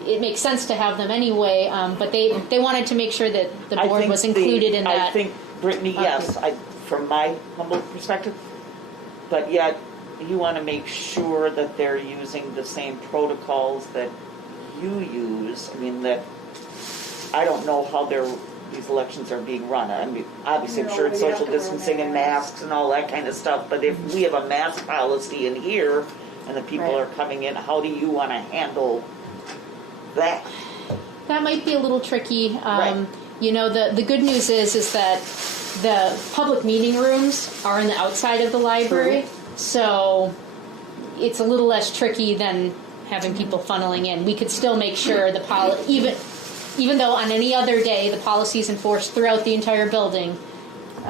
it makes sense to have them anyway, but they wanted to make sure that the I board think was included in I that. think, Brittany, yes, from my humble perspective, but yet you want to make sure that they're using the same protocols that you use. I mean, that I don't know how these elections are being run. I mean, obviously, I'm No, sure it's we have social to wear distancing and masks. masks and all that kind of stuff, but if we have a mask policy in here and the people Right. are coming in, how do you want to handle that? That might be a little tricky. Right. The good news is that the public meeting rooms are on the outside of the library, so it's a little less tricky than having people funneling in. We could still make sure even though on any other day the policy is enforced throughout the entire building.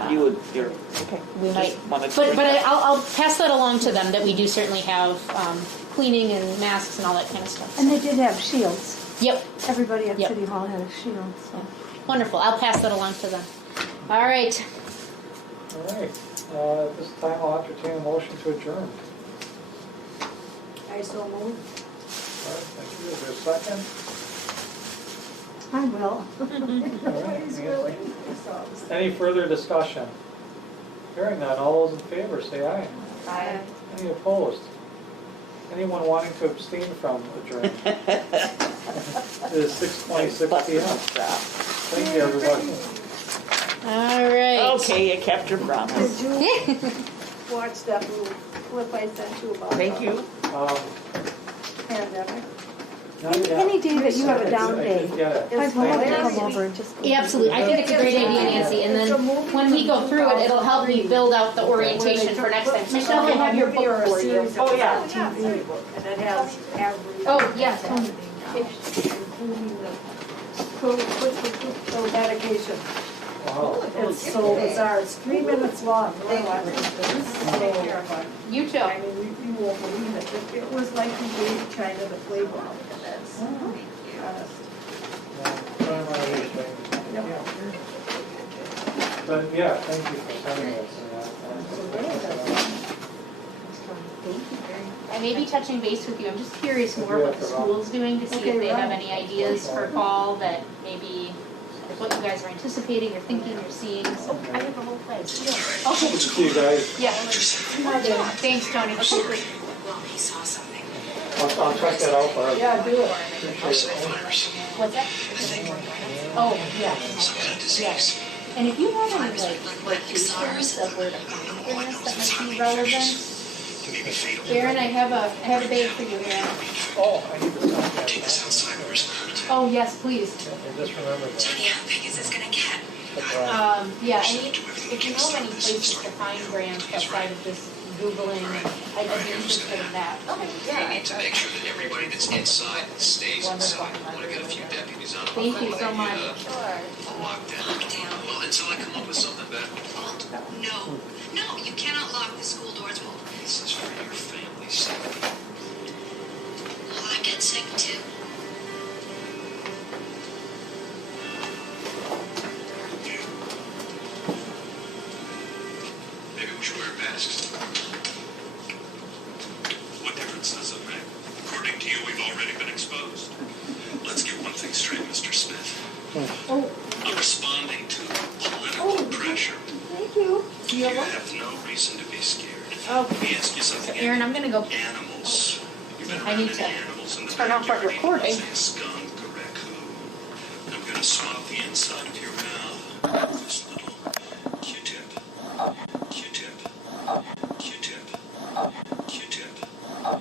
You're okay. We Just might, wanted to but bring that. I'll pass that along to them that we do certainly have cleaning and masks and all that kind of stuff. And they did have shields. Yep. Everybody at Yep. City Hall had a shield, so. Wonderful. I'll pass that along to them. All right. All right, at this time I'll entertain a motion to adjourn. I so moved. All right, thank you. Is there a second? I will. All right, He's Nancy. willing. Any further discussion? Hearing none, all those in favor say aye. Aye. Any opposed? Anyone wanting to abstain from adjournment? It is 6:26 p.m. Thank you, everybody. All right. Okay, you kept your promise. Did you watch that little clip I sent you about Thank the you. pandemic? Not yet. Any day that you have a down I day, did get it. I'd It's love to hilarious. come over and just. Yeah, absolutely. I think it's a great idea, Nancy. And then when we go through it, it'll help me build out the orientation for next time. Michelle, I have your Movie or book a for you. series Oh, of yeah. TV book, and it has every. Oh, yes. Including the medication. Wow. It's so bizarre. It's 3 minutes long. Take care of it. You too. I mean, you won't believe it. It was like you gave China the playbook. Honest. Try my everything. But yeah, thank you for sending us. I may be touching base with you. I'm just curious more what the school's doing to see if they have any ideas for fall that maybe like what you guys are anticipating or thinking or seeing. So I have a whole place. Okay. See you guys. Yeah. Thanks, Tony. Okay, great. Well, he saw something. I'll check that out, Barb. Yeah, do it. What's that? Oh, yeah. Yes. And if you have any like pictures of where to find this that might be relevant, Aaron, I have a bag for you, Aaron. Oh, I need to sign that. Take this outside where it's cold. Oh, yes, please. I just remembered that. Johnny, how big is this gonna get? Yeah, if you know of any places to find grants outside of just Googling, I'd be interested in that. Okay, We need to make sure that everybody that's inside stays Wonderful. inside. I want to get a few deputies on. Thank you so much. Lockdown. Well, until I come up with something better. No, no, you cannot lock the school doors. Well, this is for your family's sake. Well, I get sick too. Maybe we should wear masks. What difference does it make? According to you, we've already been exposed. Let's get one thing straight, Mr. Smith. I'm responding to political pressure. Thank you. You have no reason to be scared. Oh, Let me ask you something. Erin, I'm gonna go. Animals. You better I run need any to animals in the turn off our backyard. recording. Say a skunk, a raccoon. I'm gonna swap